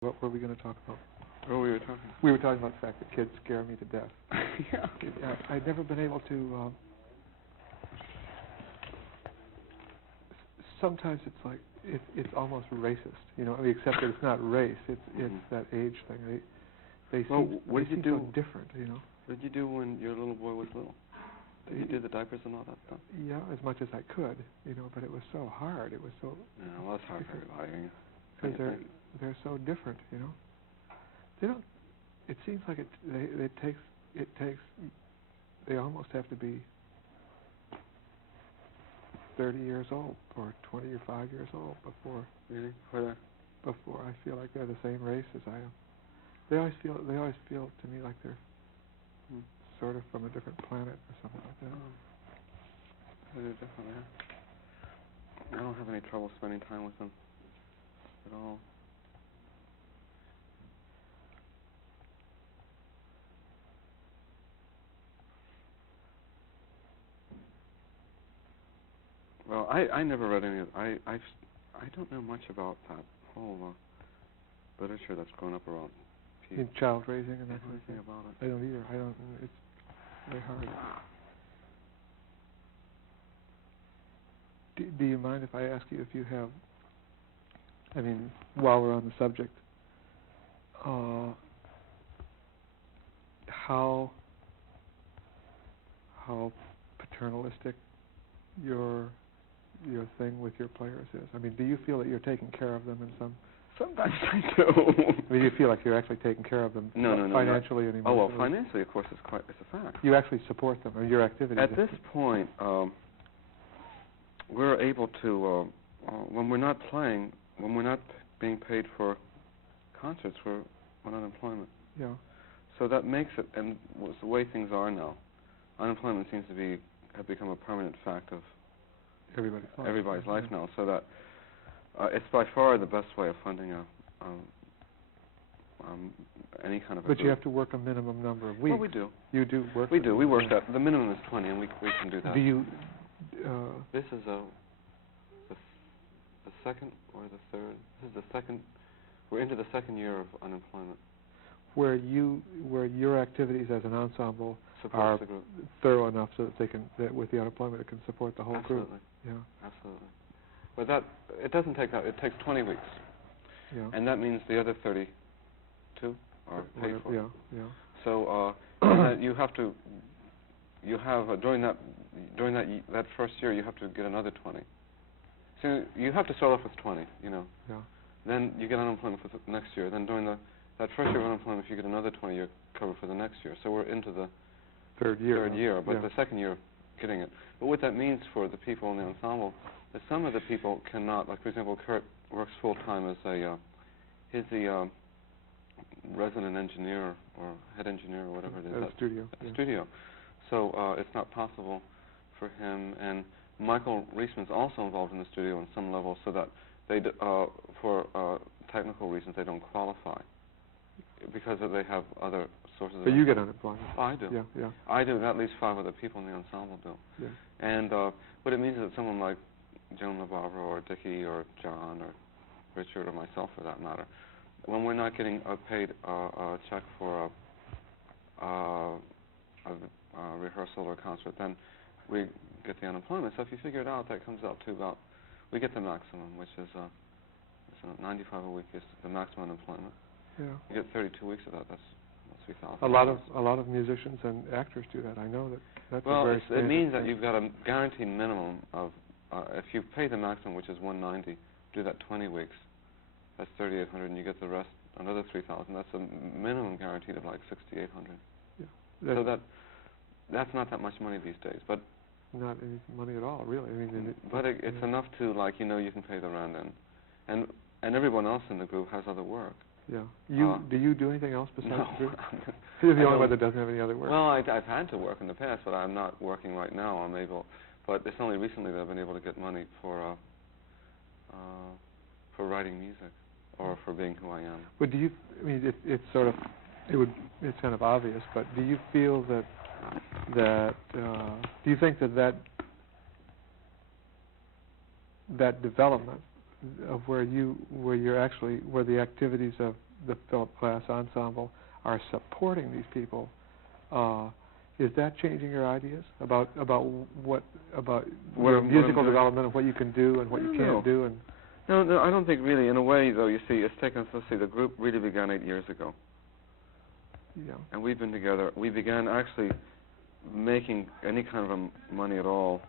What were we going to talk about? Oh, we were talking. We were talking about the fact that kids scare me to death. Yeah. I've never been able to. Sometimes it's like it's almost racist, you know. I mean, except that it's not race; it's that age thing. They seem so different, you know. What did you do when your little boy was little? Did you do the diapers and all that stuff? Yeah, as much as I could, you know. But it was so hard. It was so. Yeah, well, it's hard for everybody. Because they're so different, you know. They don't. It seems like it takes. They almost have to be 30 years old or 25 years old before. Really? Before I feel like they're the same race as I am. They always feel to me like they're sort of from a different planet or something like that. They're different, yeah. I don't have any trouble spending time with them at all. Well, I never read any of it. I don't know much about that whole literature that's grown up around in child raising and that kind of thing. About it. I don't either. I don't. It's very hard. Do you mind if I ask you if you have? I mean, while we're on the subject, how paternalistic your thing with your players is? I mean, do you feel that you're taking care of them in some? Sometimes I do. I mean, do you feel like you're actually taking care of them financially or emotionally? Oh, well, financially, of course, it's a fact. You actually support them or your activities? At this point, we're able to, when we're not playing, when we're not being paid for concerts, we're on unemployment. Yeah. So that makes it, and the way things are now, unemployment seems to have become a permanent fact of everybody's life now. So that it's by far the best way of funding any kind of. But you have to work a minimum number of weeks. Well, we do. You do work. We do. We work that. The minimum is 20, and we can do that. Do you? This is the second or the third. This is the second. We're into the second year of unemployment. Where your activities as an ensemble are thorough enough so that they can, with the unemployment, it can support the whole Absolutely. group. Yeah. Absolutely. But it doesn't take that. It takes 20 weeks. Yeah. And that means the other 32 are paid for. Yeah. Yeah. So you have during that first year you have to get another 20. So you have to start off with 20. You know. Yeah. Then you get unemployment for the next year. Then during that first year of unemployment, if you get another 20, you're covered for the next year. So we're into the third year. But the second year, getting it. But what that means for the people in the ensemble is some of the people cannot. Like, for example, Kurt works full time as he's the resident engineer or head engineer or whatever it is. At a studio. At the studio. So it's not possible for him. And Michael Reisman's also involved in the studio on some level, so that they for technical reasons they don't qualify because they have other sources. But you get unemployment. Oh, I do. Yeah, yeah. I do. At least 5 other people in the ensemble do. Yeah. And what it means is that someone like Joan LaBarbera or Dickie or John or Richard or myself, for that matter, when we're not getting paid a check for a rehearsal or concert, then we get the unemployment. So if you figure it out, that comes out to about, we get the maximum, which is 95 a week is the maximum unemployment. Yeah. You get 32 weeks of that. That's 3,000. A lot of musicians and actors do that. I know that's well, a very it means that you've got a guaranteed minimum of if you pay the maximum, which is 190, do that 20 weeks. That's 3,800, and you get the rest, another 3,000. That's a minimum guaranteed of like 6,800. Yeah. So that's not that much money these days, but not any money at all, really. I mean, but it's enough to, like, you can pay the rent and everyone else in the group has other work. Yeah. Do you do anything else besides no, the group? You're the only one that doesn't have any other work. Well, I've had to work in the past, but I'm not working right now. But it's only recently that I've been able to get money for writing music or for being who I am. But do you? I mean, it's sort of, it's kind of obvious. But do you feel that do you think that development of where the activities of the Philip Glass Ensemble are supporting these people, is that changing your ideas about your musical development and what you can do and what you can't do? And no, I don't think really. In a way, though, you see, it's taken. Let's see, the group really began 8 years ago. Yeah. And we've been together. We began actually making any kind of money at all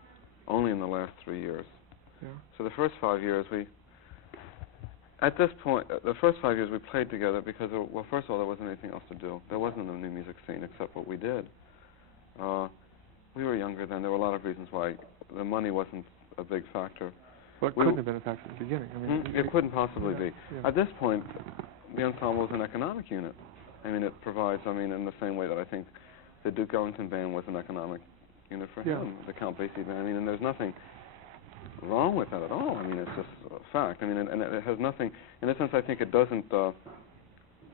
only in the last 3 years. Yeah. So the first 5 years at this point, the first 5 years we played together because, well, first of all, there wasn't anything else to do. There wasn't a new music scene except what we did. We were younger then. There were a lot of reasons why the money wasn't a big factor. Well, it couldn't have been a factor at the beginning. I mean, it couldn't possibly be. Yeah. At this point, the ensemble is an economic unit. I mean, it provides, in the same way that I think the Duke Ellington Band was an economic unit for him, the Count Basie Band. And there's nothing wrong with that at all. It's just a fact. And it has nothing, in a sense, I think it doesn't, the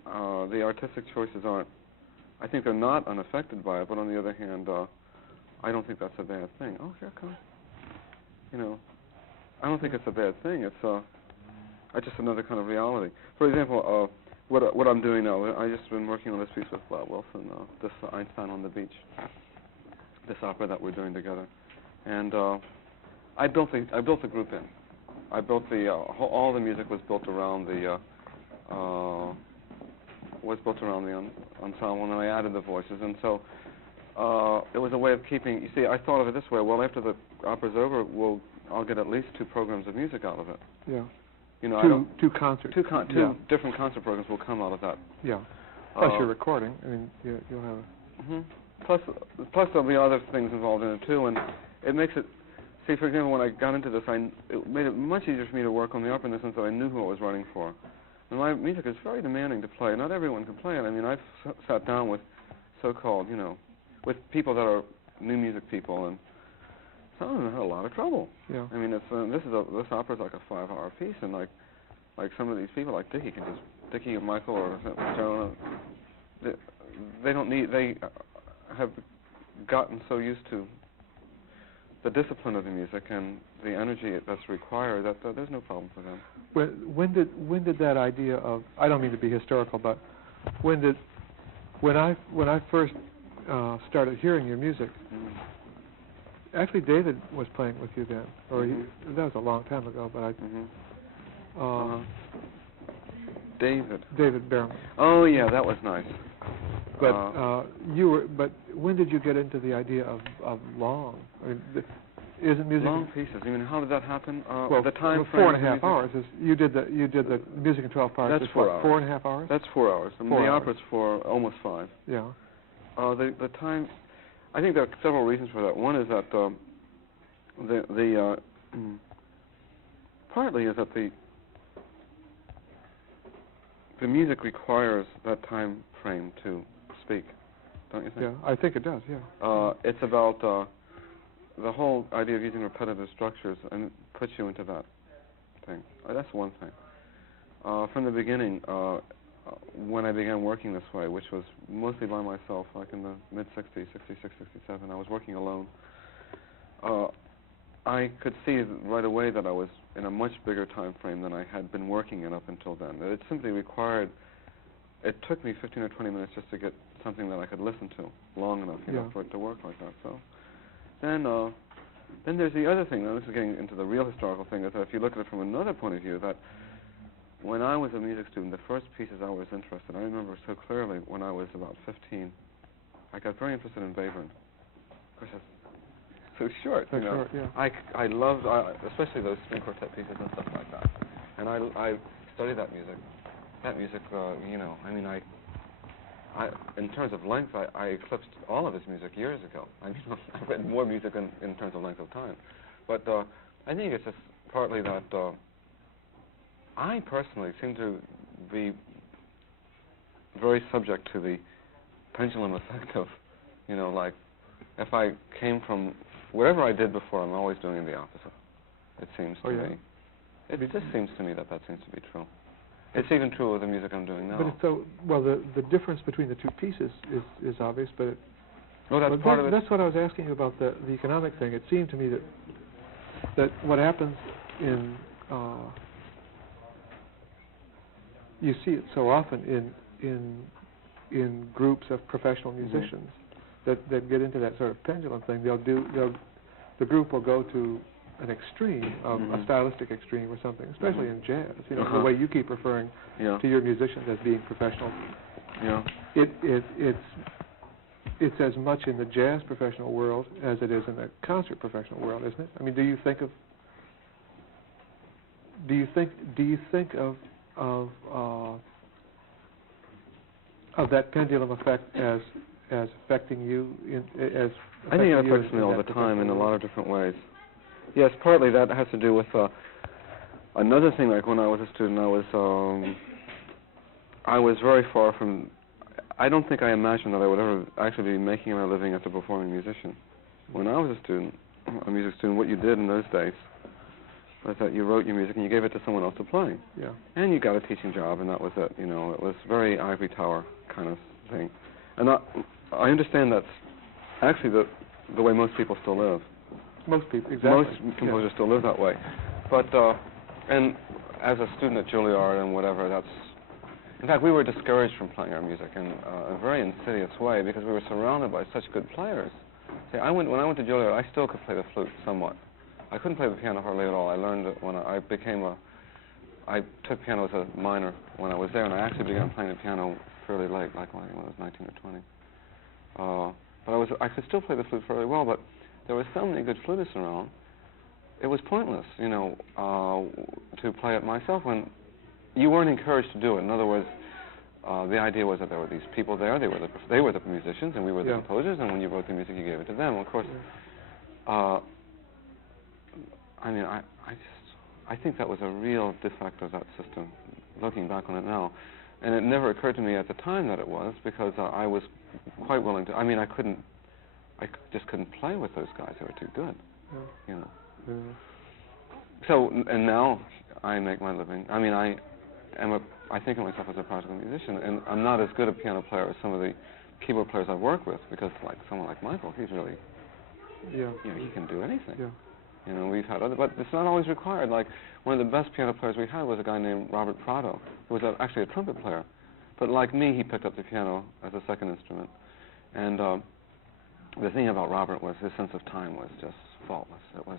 artistic choices aren't, I think they're not unaffected by it, but on the other hand, I don't think that's a bad thing. Oh, here it comes. I don't think it's a bad thing. It's just another kind of reality. For example, what I'm doing now, I just been working on this piece with Wilson, this Einstein on the Beach, this opera that we're doing together, and I built the group in. I built all the music was built around the ensemble, and then I added the voices, and so it was a way of keeping. You see, I thought of it this way: well, after the opera's over, I'll get at least 2 programs of music out of it. Yeah. Two concerts. Two different concert programs will come out of that. Yeah. Plus your recording. You'll have. Plus there'll be other things involved in it too, and it makes it. See, for example, when I got into this, it made it much easier for me to work on the opera in the sense that I knew who I was writing for. And my music is very demanding to play. Not everyone can play it. I've sat down with so-called, with people that are new music people, and some of them had a lot of trouble. Yeah. This opera's like a 5-hour piece, and like some of these people, like Dickie or Michael or Jonah, they have gotten so used to the discipline of the music and the energy that's required that there's no problem for them. When did that idea of, I don't mean to be historical, but when I first started hearing your music, actually David was playing with you then, or that was a long time ago, but David Behrman. Oh yeah, that was nice. But but when did you get into the idea of long? Isn't music long pieces? How did that happen? Well, the time frame 4.5 hours. You did the music in 12 parts. That's 4 hours. 4.5 hours. That's 4 hours. The opera's for almost 5. Yeah. The time. I think there are several reasons for that. One is that partly is that the music requires that time frame to speak, don't you think? Yeah, I think it does. Yeah. It's about the whole idea of using repetitive structures and puts you into that thing. That's one thing. From the beginning, when I began working this way, which was mostly by myself, like in the mid-60s, 66, 67, I was working alone. I could see right away that I was in a much bigger time frame than I had been working in up until then. It simply required, it took me 15 or 20 minutes just to get something that I could listen to long enough for it to work like that. So then there's the other thing, now this is getting into the real historical thing, is that if you look at it from another point of view, that when I was a music student, the first pieces I was interested in, I remember so clearly when I was about 15, I got very interested in Webern. Of course, it's so short, Short, yeah. I loved, especially those string quartet pieces and stuff like that. And I studied that music. That music, in terms of length, I eclipsed all of his music years ago. I've written more music in terms of length of time. But I think it's just partly that I personally seem to be very subject to the pendulum effect of, like, if I came from whatever I did before, I'm always doing the opposite. It seems to me. It just seems to me that seems to be true. It's even true with the music I'm doing now. But it's so, well, the difference between the two pieces is obvious, but that's part of it. That's what I was asking you about the economic thing. It seemed to me that what happens in you see it so often in groups of professional musicians that get into that sort of pendulum thing. The group will go to an extreme of a stylistic extreme or something, especially in jazz. You know, the way you keep referring to your musicians as being professional. Yeah. It's as much in the jazz professional world as it is in the concert professional world, isn't it? I mean, do you think of that pendulum effect as affecting you as I think it affecting you affects me all the that time in a professional lot world? of different ways. Yes, partly that has to do with another thing. Like when I was a student, I was very far from. I don't think I imagined that I would ever actually be making my living as a performing musician. When I was a student, a music student, what you did in those days was that you wrote your music and you gave it to someone else to play. Yeah. And you got a teaching job, and that was it. You know, it was very ivory tower kind of thing. And I understand that's actually the way most people still live. Most people, exactly. Most composers still live that way. But, and as a student at Juilliard and whatever, in fact, we were discouraged from playing our music in a very insidious way because we were surrounded by such good players. See, when I went to Juilliard, I still could play the flute somewhat. I couldn't play the piano hardly at all. I learned it when I took piano as a minor when I was there, and I actually began playing the piano fairly late, like when I was 19 or 20. But I could still play the flute fairly well, but there were so many good flutists around, it was pointless, you know, to play it myself when you weren't encouraged to do it. In other words, the idea was that there were these people there, they were the musicians, and we were the composers, and when you wrote the music, you gave it to them. Of course, I mean, I think that was a real defect of that system, looking back on it now. And it never occurred to me at the time that it was, because I was quite willing to, I mean, I just couldn't play with those guys, they were too good, you know. So, and now I make my living, I mean, I think of myself as a practical musician, and I'm not as good a piano player as some of the keyboard players I work with, because like someone like Michael, he's really, you know, he can do anything. Yeah. You know, we've had other, but it's not always required. Like, one of the best piano players we had was a guy named Robert Prado, who was actually a trumpet player. But like me, he picked up the piano as a second instrument. And the thing about Robert was his sense of time was just faultless. It was,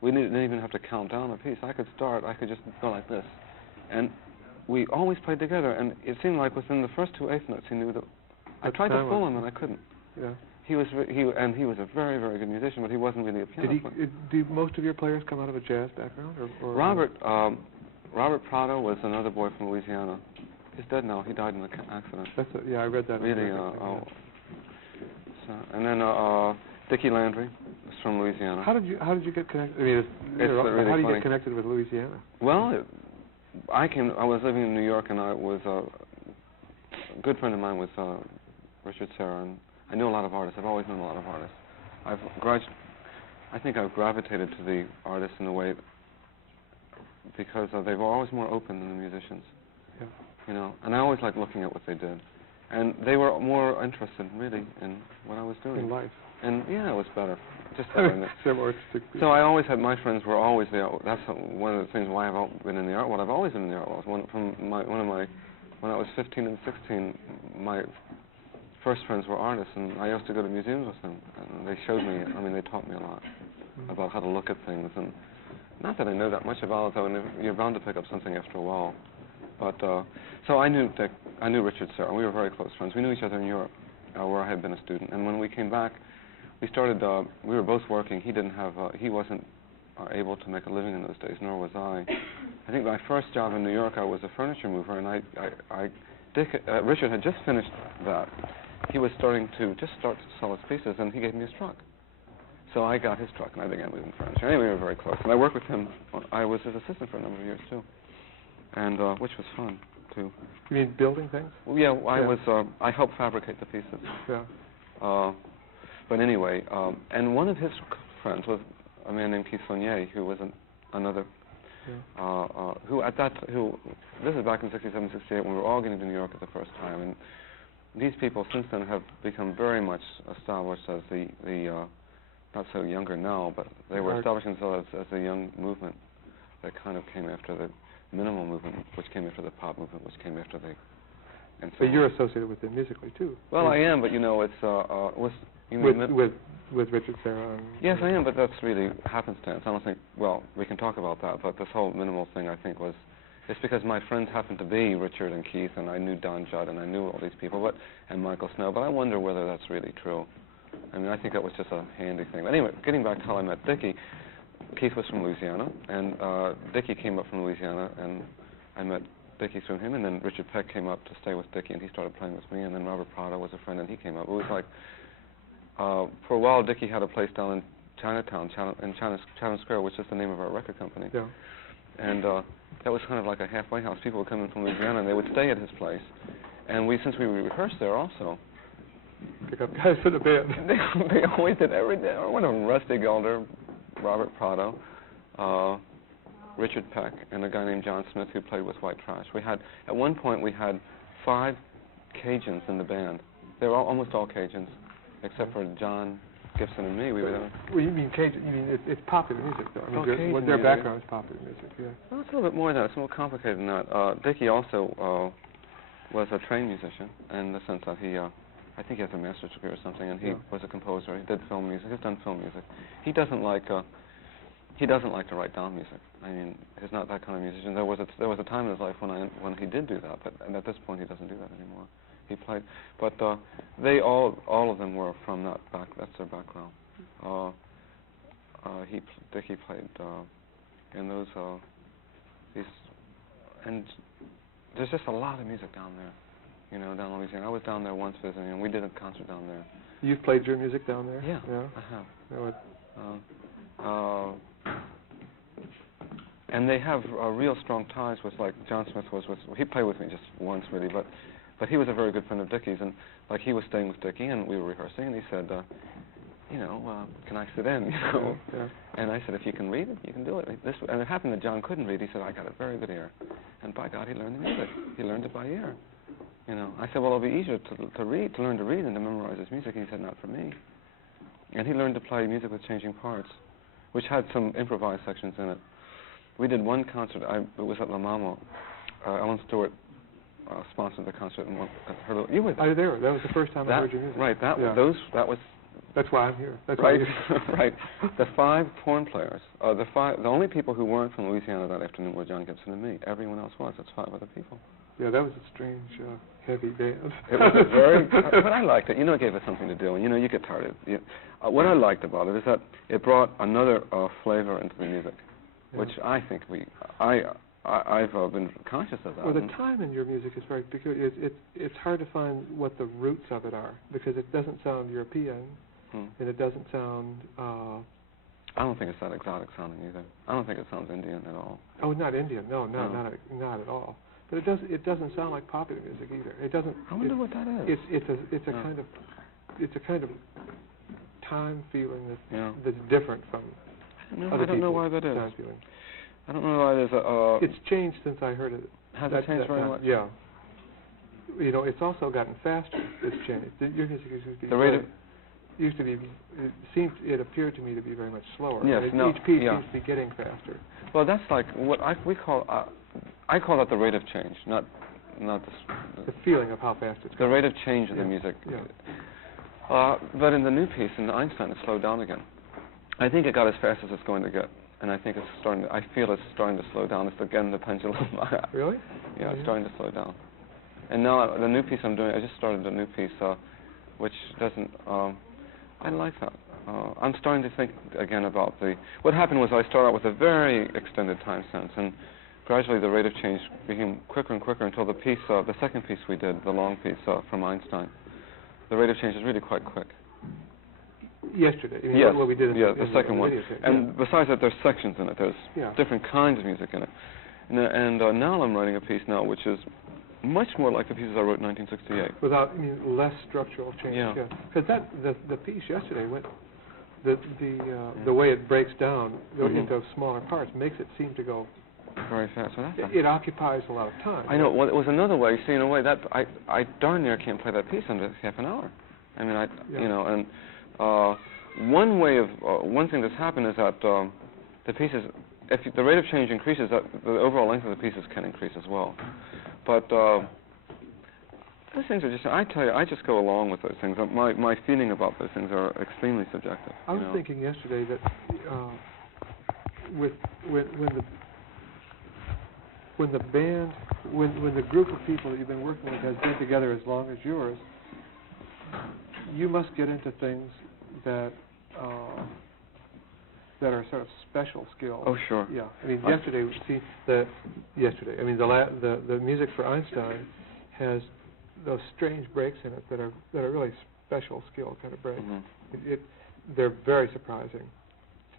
we didn't even have to count down a piece. I could just go like this. And we always played together, and it seemed like within the first two eighth notes he knew that. I tried to fool him, and I couldn't. Yeah. He was a very, very good musician, but he wasn't really a piano player. Do most of your players come out of a jazz background? Or Robert Prado was another boy from Louisiana. He's dead now. He died in an accident. Yeah, I read that. Really, and then Dickie Landry was from Louisiana. How did you get connected? I mean, really how do you funny. get connected with Louisiana? Well, I was living in New York, and I was a good friend of mine was Richard Serra, and I knew a lot of artists. I've always known a lot of artists. I think I've gravitated to the artists in a way because they were always more open than the musicians. Yeah. You know, and I always liked looking at what they did, and they were more interested really in what I was doing. In life. And yeah, it was better. Just better. So I always had, my friends were always the art. That's one of the things why I've been in the art world. I've always been in the art world. When I was 15 and 16, my first friends were artists, and I used to go to museums with them, and they showed me, I mean, they taught me a lot about how to look at things, and not that I know that much about it, though, and you're bound to pick up something after a while. But, so I knew Richard Serra, and we were very close friends. We knew each other in Europe, where I had been a student, and when we came back, we were both working. He wasn't able to make a living in those days, nor was I. I think my first job in New York, I was a furniture mover, and Richard had just finished that. He was starting to start to sell his pieces, and he gave me his truck. So I got his truck, and I began moving furniture. Anyway, we were very close, and I worked with him. I was his assistant for a number of years, too, and which was fun, too. You mean building things? Well, yeah, I helped fabricate the pieces. Yeah. But anyway, and one of his friends was a man named Keith Saunier, who was another, this is back in 67, 68, when we were all getting to New York at the first time, and these people since then have become very much established as the not so younger now, but they were establishing themselves as a young movement that kind of came after minimal movement, which came after the pop movement, which came after the... And so But you're associated with it musically, too. Well, I am, but, you know, it's... you mean with Richard Serra? Yes, I am, but that's really happenstance. I don't think... Well, we can talk about that, but this whole minimal thing, I think, was... It's because my friends happened to be Richard and Keith, and I knew Don Judd, and I knew all these people, and Michael Snow, but I wonder whether that's really true. I mean, I think that was just a handy thing. But anyway, getting back to how I met Dickie, Keith was from Louisiana, and Dickie came up from Louisiana, and I met Dickie through him, and then Richard Peck came up to stay with Dickie, and he started playing with me, and then Robert Prado was a friend, and he came up. It was like, for a while, Dickie had a place down in Chinatown, Chatham Square, which is the name of our record company. Yeah. And that was kind of like a halfway house. People would come in from Louisiana, and they would stay at his place. And since we rehearsed there also, Pick up guys for the band. they always did every day. One of them, Rusty Gelder, Robert Prado, Richard Peck, and a guy named John Smith who played with White Trash. At one point, we had 5 Cajuns in the band. They were almost all Cajuns, except for John Gibson and me. We were there. Well, you mean Cajun? You mean it's popular music, though? I mean, Cajun their music. background is popular music. Yeah. Well, it's a little bit more than that. It's more complicated than that. Dickie also was a trained musician in the sense that he, I think he has a master's degree or something, and he was a composer. He did film music. He's done film music. He doesn't like to write down music. I mean, he's not that kind of musician. There was a time in his life when he did do that, and at this point he doesn't do that anymore. He played, but they all of them were from that that's their background. Dickie played in those and there's just a lot of music down there, you know, down in Louisiana. I was down there once visiting, and we did a concert down there. You've played your music down there? Yeah, yeah. I have. And they have real strong ties with, like, John Smith he played with me just once, really, but he was a very good friend of Dickie's, and, like, he was staying with Dickie, and we were rehearsing, and he said, you know, can I sit in, you know? Yeah. And I said, if you can read it, you can do it. And it happened that John couldn't read. He said, I got a very good ear. And by God, he learned the music. He learned it by ear. You know, I said, well, it'll be easier to learn to read than to memorize his music. He said, not for me. And he learned to play music with changing parts, which had some improvised sections in it. We did one concert. It was at La Mama. Ellen Stewart sponsored the concert. And you were there. I was there. That was the first time I heard your music. Right. That was. That's why I'm here. That's right. Why Right. The 5 horn players. The only people who weren't from Louisiana that afternoon were John Gibson and me. Everyone else was. That's 5 other people. Yeah, that was a strange, heavy band. It was a very, but I liked it. You know, it gave us something to do, and you know, you get tired of it. What I liked about it is that it brought another flavor into the music, which I think I've been conscious of that. Well, the time in your music is very peculiar. It's hard to find what the roots of it are, because it doesn't sound European, and it doesn't sound... I don't think it's that exotic sounding either. I don't think it sounds Indian at all. Oh, not Indian. No, not at all. But it doesn't sound like popular music either. It doesn't. I wonder what that is. It's a kind of time feeling that's different from I don't know why that is. Time feeling. I don't know why there's a... It's changed since I heard it. Has it changed very much? Yeah. You know, it's also gotten faster. It's changed. Your music used to be. It appeared to me to be very much slower. Yes. Each piece seems to be getting faster. Well, that's like what I call that the rate of change, not the feeling of how fast it's going. The rate of change of the music. Yeah. But in the new piece, in Einstein, it slowed down again. I think it got as fast as it's going to get, and I think I feel it's starting to slow down. It's again the pendulum. Really? Yeah, it's starting to slow down. And now the new piece I'm doing, I just started a new piece, which doesn't. I like that. I'm starting to think again about what happened was I started out with a very extended time sense, and gradually the rate of change became quicker and quicker until the second piece we did, the long piece from Einstein, the rate of change is really quite quick. Yesterday, yes, what we did the second one. And besides that, there's sections in it. There's different kinds of music in it. And now I'm writing a piece now which is much more like the pieces I wrote in 1968. Without, less structural change. Yeah. Because the piece yesterday went, the way it breaks down into smaller parts makes it seem to go very fast. Well, it occupies a lot of time. I know. Well, it was another way. See, in a way that I darn near can't play that piece under half an hour. I mean, one thing that's happened is that the piece is if the rate of change increases, the overall length of the pieces can increase as well. But those things are just, I tell you, I just go along with those things. My feeling about those things are extremely subjective. I was thinking yesterday that when the band, when the group of people that you've been working with has been together as long as yours, you must get into things that are sort of special skills. Oh, sure. Yeah. I mean, yesterday, the music for Einstein has those strange breaks in it that are really special skill kind of breaks. Mm-hmm. They're very surprising.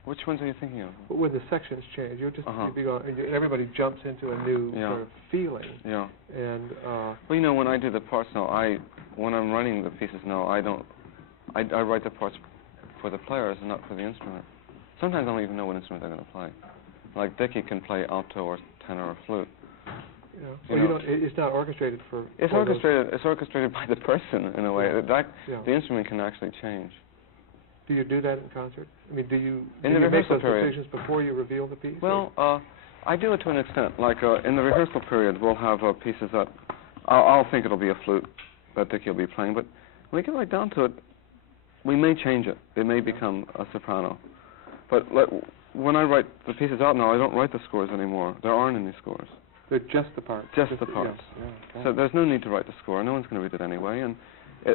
Which ones are you thinking of? But when the sections change, you'll just you'll be going, everybody jumps into a new sort of feeling. Yeah. And well, you know, when I do the parts now, when I'm writing the pieces now, I write the parts for the players and not for the instrument. Sometimes I don't even know what instrument they're going to play. Like Dickie can play alto or tenor or flute. It's not orchestrated for. It's orchestrated. It's orchestrated by the person in a way. The instrument can actually change. Do you do that in concert? I mean, do you make those decisions before you reveal the piece? Well, I do it to an extent. Like in the rehearsal period, we'll have pieces that I'll think it'll be a flute that Dickie will be playing, but when we get right down to it, we may change it. It may become a soprano. But when I write the pieces out now, I don't write the scores anymore. There aren't any scores. They're just the parts. Just the parts. Yeah. So there's no need to write the score. No one's going to read it anyway. And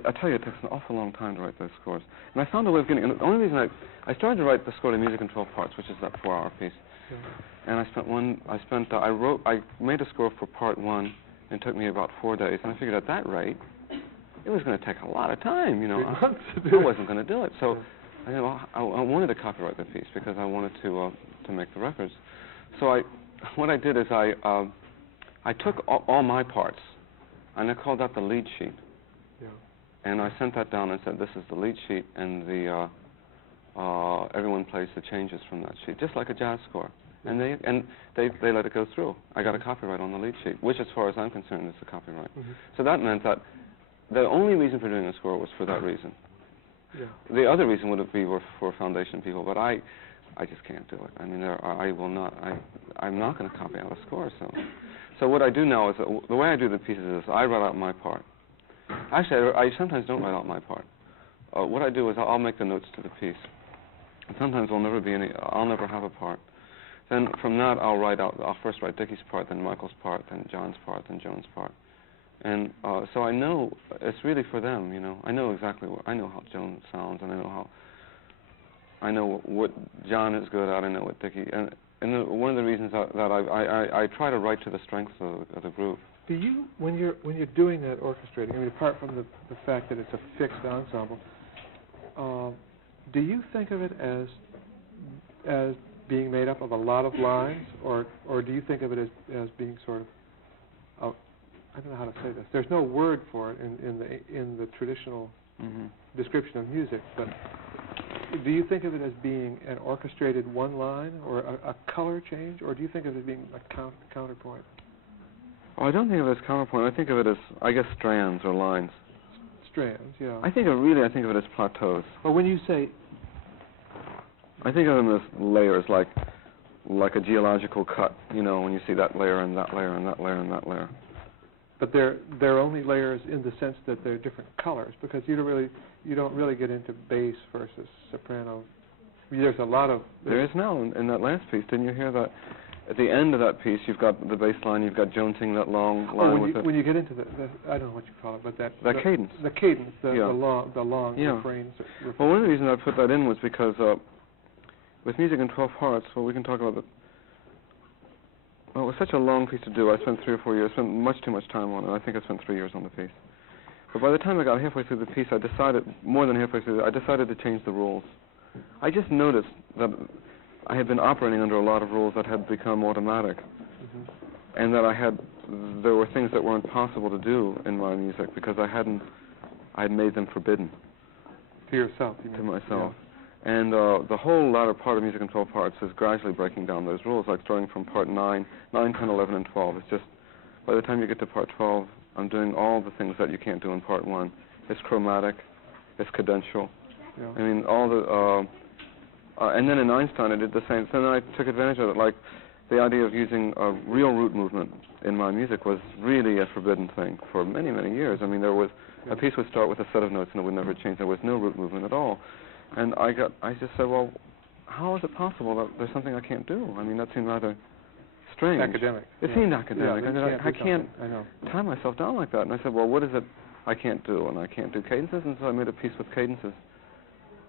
I tell you, it takes an awful long time to write those scores. And I found a way of getting. And the only reason I started to write the score to Music in 12 Parts, which is that 4-hour piece. Yeah. And I made a score for part 1. And it took me about 4 days. And I figured at that rate, it was going to take a lot of time. You know, I wasn't going to do it. So. I wanted to copyright the piece because I wanted to make the records. So what I did is I took all my parts, and I called that the lead sheet. Yeah. And I sent that down and said, this is the lead sheet, and everyone plays the changes from that sheet, just like a jazz score. And they let it go through. I got a copyright on the lead sheet, which, as far as I'm concerned, is a copyright. Mm-hmm. So that meant that the only reason for doing a score was for that reason. Yeah. The other reason would be for foundation people, but I just can't do it. I mean, I'm not going to copy out a score. So what I do now is the way I do the pieces is I write out my part. Actually, I sometimes don't write out my part. What I do is I'll make the notes to the piece. And sometimes I'll never have a part. Then from that I'll first write Dickie's part, then Michael's part, then John's part, then Joan's part. And so I know it's really for them, you know. I know exactly I know how Joan sounds, and I know what John is good at. I know what Dickie, and one of the reasons that I try to write to the strengths of the group. Do you, when you're doing that orchestrating, I mean, apart from the fact that it's a fixed ensemble, do you think of it as being made up of a lot of lines, or do you think of it as being sort of I don't know how to say this. There's no word for it in the traditional description of music, but do you think of it as being an orchestrated one line or a color change, or do you think of it as being a counterpoint? Oh, I don't think of it as counterpoint. I think of it as, I guess, strands or lines. Strands, yeah. I think of it as plateaus. Or when you say... I think of them as layers, like a geological cut, you know, when you see that layer and that layer and that layer and that layer. But they're only layers in the sense that they're different colors, because you don't really get into bass versus soprano. There's a lot of... There is now in that last piece. Didn't you hear that? At the end of that piece, you've got the bass line, you've got Joan singing that long line with it. When you get into the I don't know what you call it, but that cadence. The cadence, the long refrains. Well, one of the reasons I put that in was because with Music in 12 Parts, well, we can talk about it was such a long piece to do. I spent 3 or 4 years, spent much too much time on it. I think I spent 3 years on the piece. But by the time I got halfway through the piece, I decided to change the rules. I just noticed that I had been operating under a lot of rules that had become automatic, and that there were things that weren't possible to do in my music because I had made them forbidden. To yourself, you mean? To myself. Yeah. And the whole latter part of Music in 12 Parts is gradually breaking down those rules, like starting from part 9, 10, 11, and 12. It's just, by the time you get to part 12, I'm doing all the things that you can't do in part 1. It's chromatic, it's cadential. Yeah. I mean, all the, And then in Einstein I did the same. So then I took advantage of it. Like the idea of using a real root movement in my music was really a forbidden thing for many, many years. I mean, there was a piece would start with a set of notes and it would never change. There was no root movement at all. And I just said, well, how is it possible that there's something I can't do? I mean, that seemed rather strange. Academic. It seemed academic. Yeah, I can't I tie myself down like that. And I said, well, what is it I can't do? And I can't do cadences, and so I made a piece with cadences.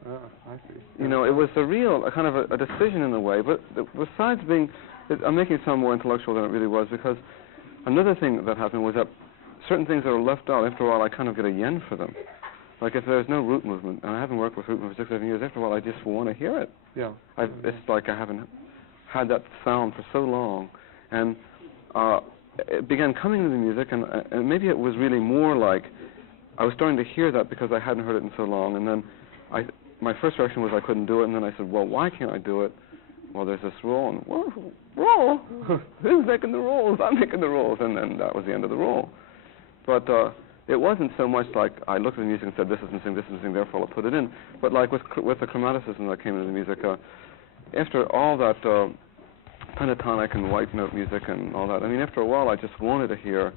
I see. You know, it was a kind of a decision in a way, but besides being, I'm making it sound more intellectual than it really was, because another thing that happened was that certain things that are left out, after a while I kind of get a yen for them. Like if there's no root movement, and I haven't worked with root movement for 6 or 7 years, after a while I just want to hear it. Yeah. It's like I haven't had that sound for so long, and it began coming into the music, and maybe it was really more like I was starting to hear that because I hadn't heard it in so long, and then my first reaction was I couldn't do it, and then I said, well, why can't I do it? Well, there's this roll, and roll? Who's making the rolls? I'm making the rolls, and then that was the end of the roll. But it wasn't so much like I looked at the music and said, this is missing, therefore I'll put it in. But like with the chromaticism that came into the music, after all that pentatonic and white note music and all that, I mean, after a while I just wanted to hear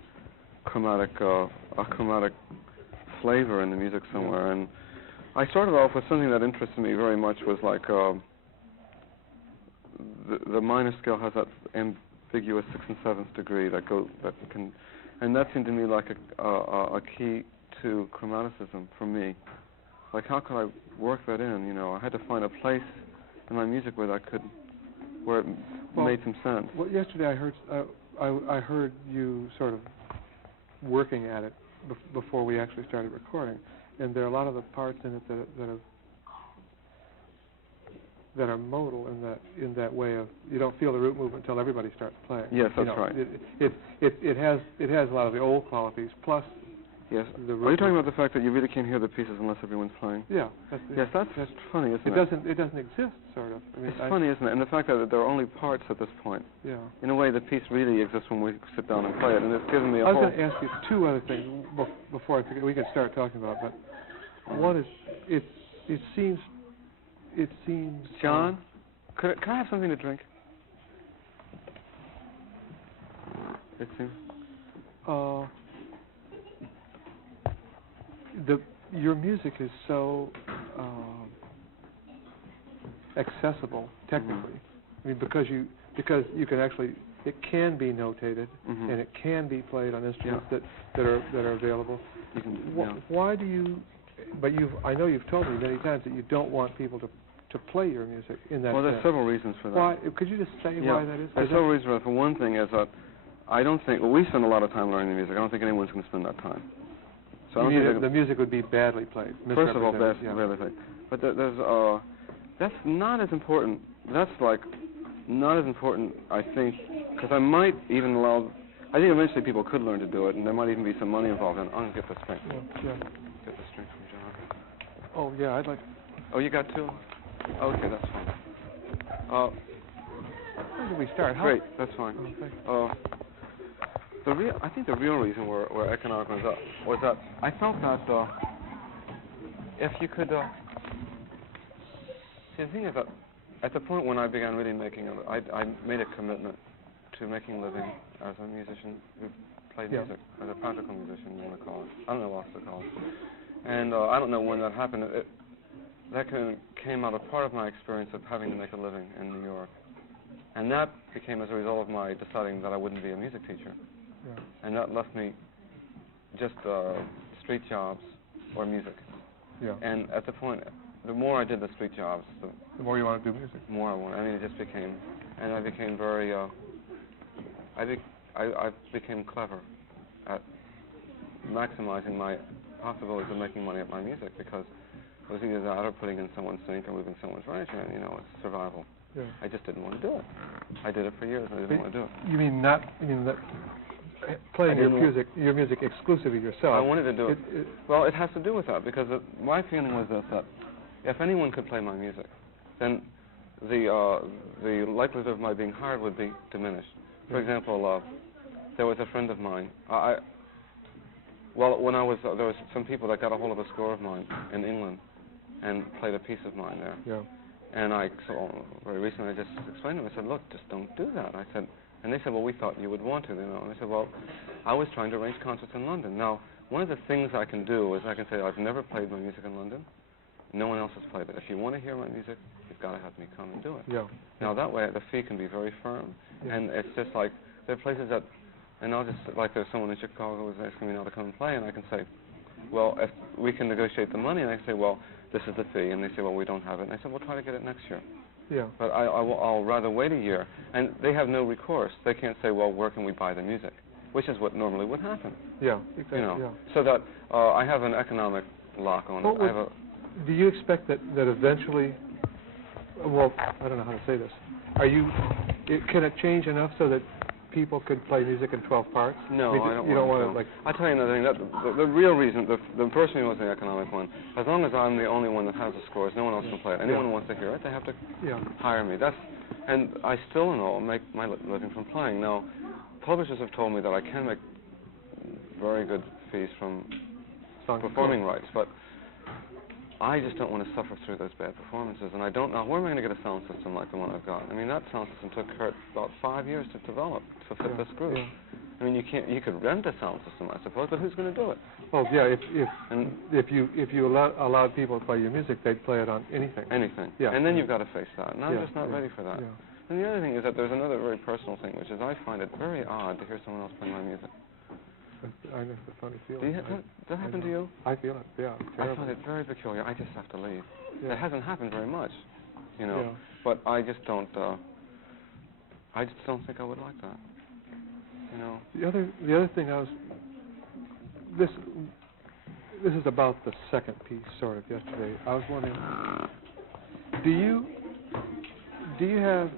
a chromatic flavor in the music somewhere. And I started off with something that interested me very much, was like the minor scale has that ambiguous 6 and 7th degree that can, and that seemed to me like a key to chromaticism for me. Like, how could I work that in? You know, I had to find a place in my music where it made some sense. Well, yesterday I heard you sort of working at it before we actually started recording, and there are a lot of the parts in it that are modal in that way of you don't feel the root movement until everybody starts playing. Yes, that's right. It has a lot of the old qualities plus. Yes. Are you talking about the fact that you really can't hear the pieces unless everyone's playing? Yeah. That's funny, isn't it? It doesn't exist, sort of. I mean, it's funny, isn't it? And the fact that there are only parts at this point. Yeah. In a way, the piece really exists when we sit down and play it, and it's given me a I whole... was going to ask you two other things before I forget. We can start talking about it, but one is it seems. John, can I have something to drink? It seems. Your music is so accessible technically. I mean, because you can actually, it can be notated and it can be played on instruments that are available. Why do you? But I know you've told me many times that you don't want people to play your music in that. Well, there's several reasons for that. Why? Could you just say why that is? There's several reasons for that. For one thing is that I don't think, well, we spend a lot of time learning the music. I don't think anyone's going to spend that time. So you mean the music would be badly played? First of all, badly played. But that's not as important. That's like not as important, I think, because I might even allow. I think eventually people could learn to do it, and there might even be some money involved in it. I'm going to get the string. Get the string from John. Oh yeah, I'd like. Oh, you got two? Okay, that's fine. Where did we start? Great, that's fine. Oh, I think the real reason where economic was that I felt that if you could, see, the thing is that at the point when I began really I made a commitment to making a living as a musician who played music, as a practical musician, you want to call it. I don't know what else to call it. And I don't know when that happened. That came out of part of my experience of having to make a living in New York. And that became as a result of my deciding that I wouldn't be a music teacher. Yeah. And that left me just street jobs or music. Yeah. And at the point, the more I did the street jobs, the more you want to do music. The more I wanted. I mean, it just became, and I became very, I became clever at maximizing my possibilities of making money at my music, because it was either that or putting in someone's sink or moving someone's ranch, and it's survival. Yeah. I just didn't want to do it. I did it for years, and I didn't want to do it. You mean that playing your music exclusively yourself? I wanted to do it. Well, it has to do with that, because my feeling was this, that if anyone could play my music, then the likelihood of my being hired would be diminished. For example, there was a friend of mine. When I was, there was some people that got a hold of a score of mine in England and played a piece of mine there. Yeah. And very recently I just explained to them, I said, look, just don't do that. I said, and they said, well, we thought you would want to, you know. And I said, well, I was trying to arrange concerts in London. Now, one of the things I can do is I can say, I've never played my music in London. No one else has played it. If you want to hear my music, you've got to have me come and do it. Yeah. Now, that way, the fee can be very firm. Yeah. And it's just like, there are places that, and I'll just, like there's someone in Chicago who's asking me now to come and play, and I can say, well, if we can negotiate the money, and I say, well, this is the fee, and they say, well, we don't have it. And I said, well, try to get it next year. Yeah. But I'll rather wait a year. And they have no recourse. They can't say, well, where can we buy the music? Which is what normally would happen. Yeah, exactly. You know, yeah. so that I have an economic lock on it. I have do you expect that eventually, well, I don't know how to say this, can it change enough so that people could play music in 12 parts? No, I don't you don't want to. to, like... I'll tell you another thing. The real reason, the first thing was the economic one. As long as I'm the only one that has the scores, no one else can play it. Anyone who wants to hear it, they have to hire me. And I still make my living from playing. Now, publishers have told me that I can make very good fees from performing rights, but I just don't want to suffer through those bad performances, and I don't know, where am I going to get a sound system like the one I've got? I mean, that sound system took Kurt about 5 years to develop, to fit this groove. Yeah. I mean, you could rent a sound system, I suppose, but who's going to do it? Oh, yeah, if you allowed people to play your music, they'd play it on anything. Anything. Yeah. And then you've got to face that, and I'm just not ready for that. Yeah. And the other thing is that there's another very personal thing, which is I find it very odd to hear someone else play my music. I know, it's a funny feeling. Does that happen to you? I feel it, yeah. I find it very peculiar. I just have to leave. Yeah. It hasn't happened very much, you know. Yeah. But I just don't think I would like that, you know. The other thing this is about the second piece, sort of, yesterday. I was wondering, do you have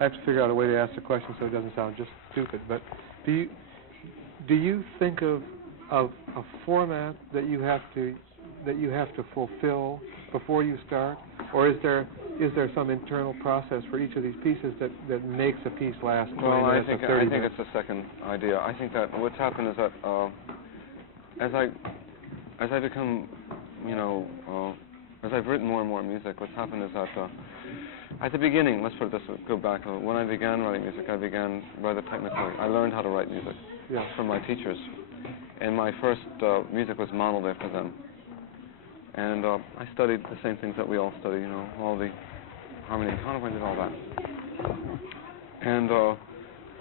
I have to figure out a way to ask the question so it doesn't sound just stupid, but do you think of a format that you have to fulfill before you start, or is there some internal process for each of these pieces that makes a piece last 20 minutes or 30 minutes? I think it's the second idea. I think that what's happened is that as I become, you know, as I've written more and more music, what's happened is that at the beginning, let's put it this way, go back. When I began writing music, I began rather technically. I learned how to write music from my teachers, and my first music was modeled after them. And I studied the same things that we all study, you know, all the harmony and counterpoint and all that, and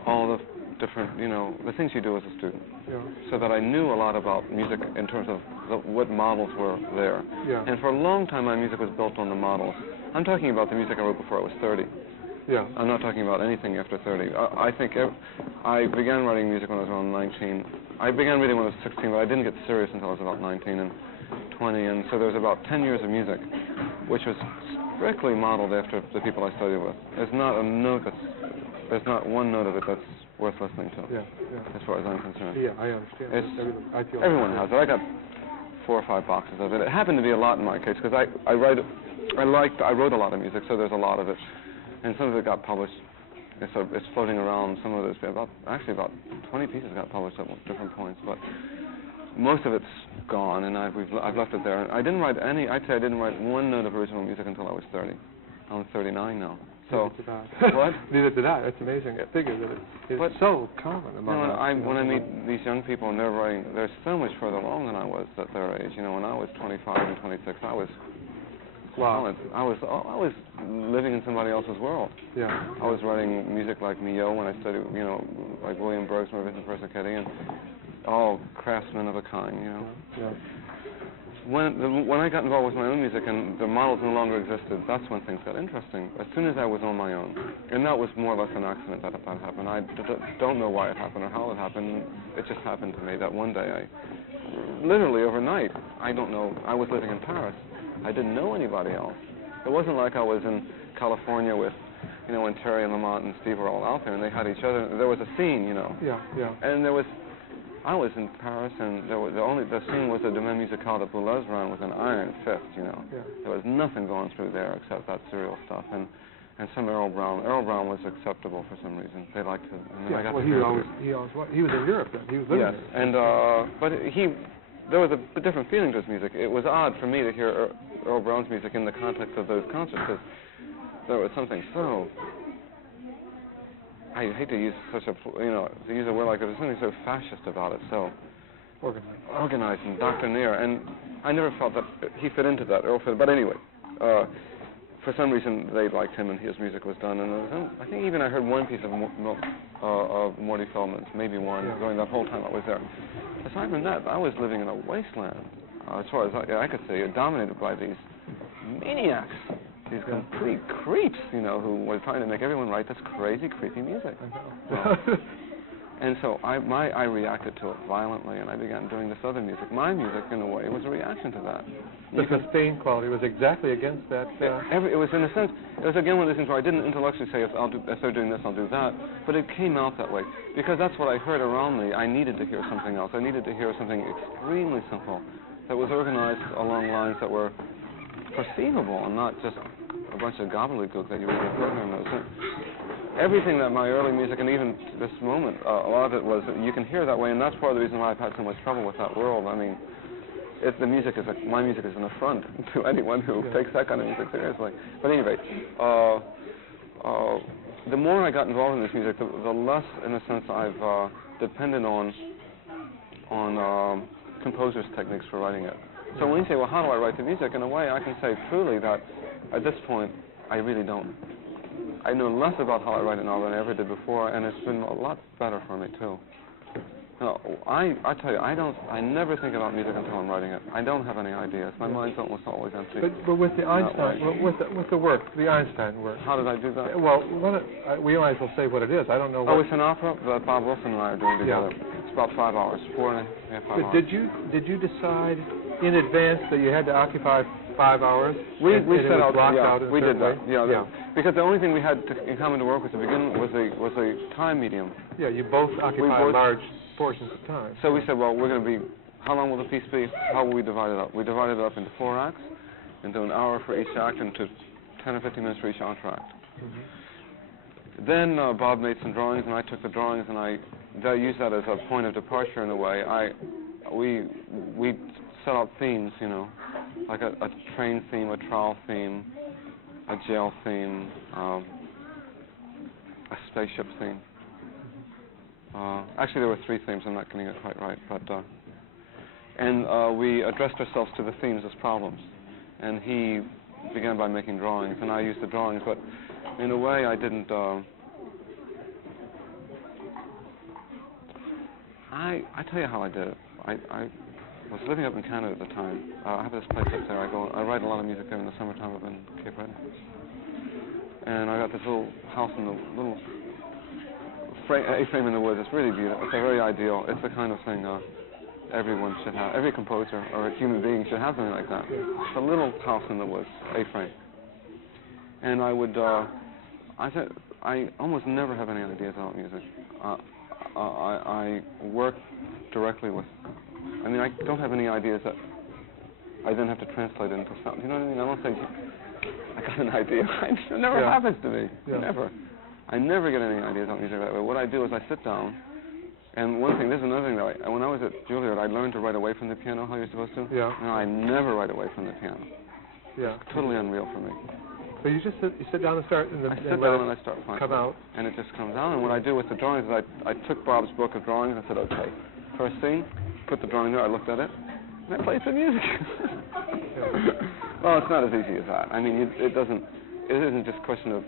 all the different, you know, the things you do as a student. Yeah. So that I knew a lot about music in terms of what models were there. Yeah. And for a long time, my music was built on the models. I'm talking about the music I wrote before I was 30. Yeah. I'm not talking about anything after 30. I think I began writing music when I was around 19. I began reading when I was 16, but I didn't get serious until I was about 19 and 20. And so there was about 10 years of music, which was strictly modeled after the people I studied with. There's not one note of it that's worth listening to. Yeah. As far as I'm concerned. Yeah, I understand. Everyone has it. I got 4 or 5 boxes of it. It happened to be a lot in my case because I wrote a lot of music, so there's a lot of it, and some of it got published. It's floating around. Some of it's about 20 pieces got published at different points, but most of it's gone, and I've left it there. And I didn't write any. I'd say I didn't write one note of original music until I was 30. I'm 39 now. So what? Neither did I. That's amazing. I figured that it's so common among us. When I meet these young people and they're writing, they're so much further along than I was at their age. You know, when I was 25 and 26, I was living in somebody else's world. Yeah. I was writing music like Mio when I studied, you know, like William Bergsma, Vincent Persichetti, and all craftsmen of a kind, you know. Yeah. When I got involved with my own music and the models no longer existed, that's when things got interesting. As soon as I was on my own, and that was more or less an accident that happened. I don't know why it happened or how it happened. It just happened to me that one day, literally overnight, I don't know, I was living in Paris. I didn't know anybody else. It wasn't like I was in California with, you know, when Terry and Lamont and Steve were all out there and they had each other. There was a scene, you know. Yeah. And I was in Paris, and the scene was a domaine musicale that Boulez ran with an iron fist, you know. Yeah. There was nothing going through there except that serial stuff, and and some Earl Brown. Earl Brown was acceptable for some reason. They liked to. I mean, I got well, to he hear was in Europe then. He was living yes, there. and but there was a different feeling to his music. It was odd for me to hear Earl Brown's music in the context of those concerts, because there was something so. I hate to use such a to use a word like that. There's something so fascist about it. So. Organized and doctrinaire, and I never felt that he fit into that. But anyway, for some reason they liked him and his music was done. And I think even I heard one piece of Morty Feldman's, maybe one, during that whole time I was there. Aside from that, I was living in a wasteland, as far as I could say, dominated by these maniacs, these complete creeps, who were trying to make everyone write this crazy, creepy music. And so I reacted to it violently, and I began doing this other music. My music, in a way, was a reaction to that. The sustained quality was exactly against that. It was, in a sense, it was again one of those things where I didn't intellectually say, if they're doing this, I'll do that, but it came out that way. Because that's what I heard around me. I needed to hear something else. I needed to hear something extremely simple that was organized along lines that were perceivable and not just a bunch of gobbledygook that you would get program knows. Everything that my early music, and even this moment, a lot of it was, you can hear that way, and that's part of the reason why I've had so much trouble with that world. I mean, my music is an affront to anyone who takes that kind of music seriously. But anyway, the more I got involved in this music, the less, in a sense, I've depended on composers' techniques for writing it. So when you say, well, how do I write the music? In a way, I can say truly that at this point, I really don't. I know less about how I write it now than I ever did before, and it's been a lot better for me too. I tell you, I never think about music until I'm writing it. I don't have any ideas. My mind's almost always empty. But with the Einstein, with the work, the Einstein work. How did I do that? Well, we might as well say what it is. I don't know. It's an opera that Bob Wilson and I are doing together. It's about 5 hours, 4.5 hours. Did you decide in advance that you had to occupy 5 hours? We set out. We did that. Yeah. Because the only thing we had in common to work with to begin was a time medium. Yeah, you both occupy large portions of time. So we said, well, we're going to be. How long will the piece be? How will we divide it up? We divided it up into 4 acts, into an hour for each act, and to 10 or 15 minutes for each entr'acte. Mm-hmm. Then Bob made some drawings, and I took the drawings, and I used that as a point of departure in a way. We set out themes, like a train theme, a trial theme, a jail theme, a spaceship theme. Actually, there were 3 themes. I'm not getting it quite right, but and we addressed ourselves to the themes as problems. And he began by making drawings, and I used the drawings, but in a way, I didn't. I tell you how I did it. I was living up in Canada at the time. I have this place up there. I write a lot of music there in the summertime up in Cape Breton. And I got this little house in the little A-frame in the woods. It's really beautiful. It's very ideal. It's the kind of thing everyone should have. Every composer or a human being should have something like that. It's a little house in the woods, A-frame. And I would, I almost never have any ideas about music. I work directly with. I mean, I don't have any ideas that I then have to translate into sound. You know what I mean? I don't say, I got an idea. It never happens to me. Never. I never get any ideas about music that way. What I do is I sit down, and this is another thing that when I was at Juilliard, I learned to write away from the piano how you're supposed to. Yeah. No, I never write away from the piano. Yeah. It's totally unreal for me. So you just sit down and start, I sit down and I start playing. Come out. And it just comes out. And what I do with the drawings is I took Bob's book of drawings and I said, okay, first scene, put the drawing there, I looked at it, and I played some music. Well, it's not as easy as that. I mean, it isn't just a question of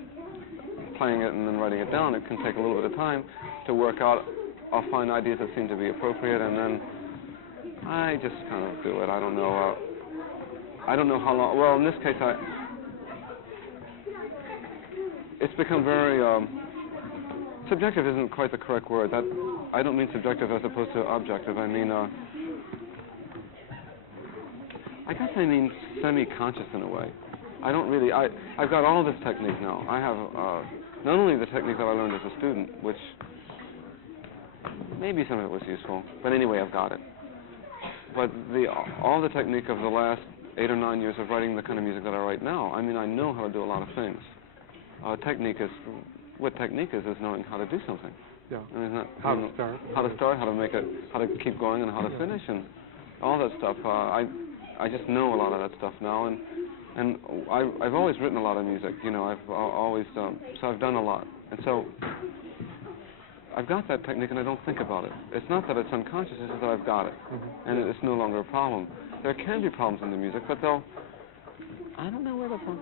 playing it and then writing it down. It can take a little bit of time to work out. I'll find ideas that seem to be appropriate, and then I just kind of do it. I don't know how long. Well, in this case, it's become very subjective. Isn't quite the correct word. That I don't mean subjective as opposed to objective. I mean, I guess I mean semi-conscious in a way. I don't really. I've got all this technique now. I have not only the technique that I learned as a student, which maybe some of it was useful, but anyway, I've got it. But all the technique of the last 8 or 9 years of writing the kind of music that I write now. I mean, I know how to do a lot of things. technique is, what technique is knowing how to do something. Yeah. I mean, not, How to start. How to start, how to make it, how to keep going, and how to finish, and all that stuff. I just know a lot of that stuff now, and I've always written a lot of music. You know, I've always so I've done a lot, and so I've got that technique, and I don't think about it. It's not that it's unconscious; it's just that I've got it, and it's no longer a problem. There can be problems in the music, but I don't know where they're from.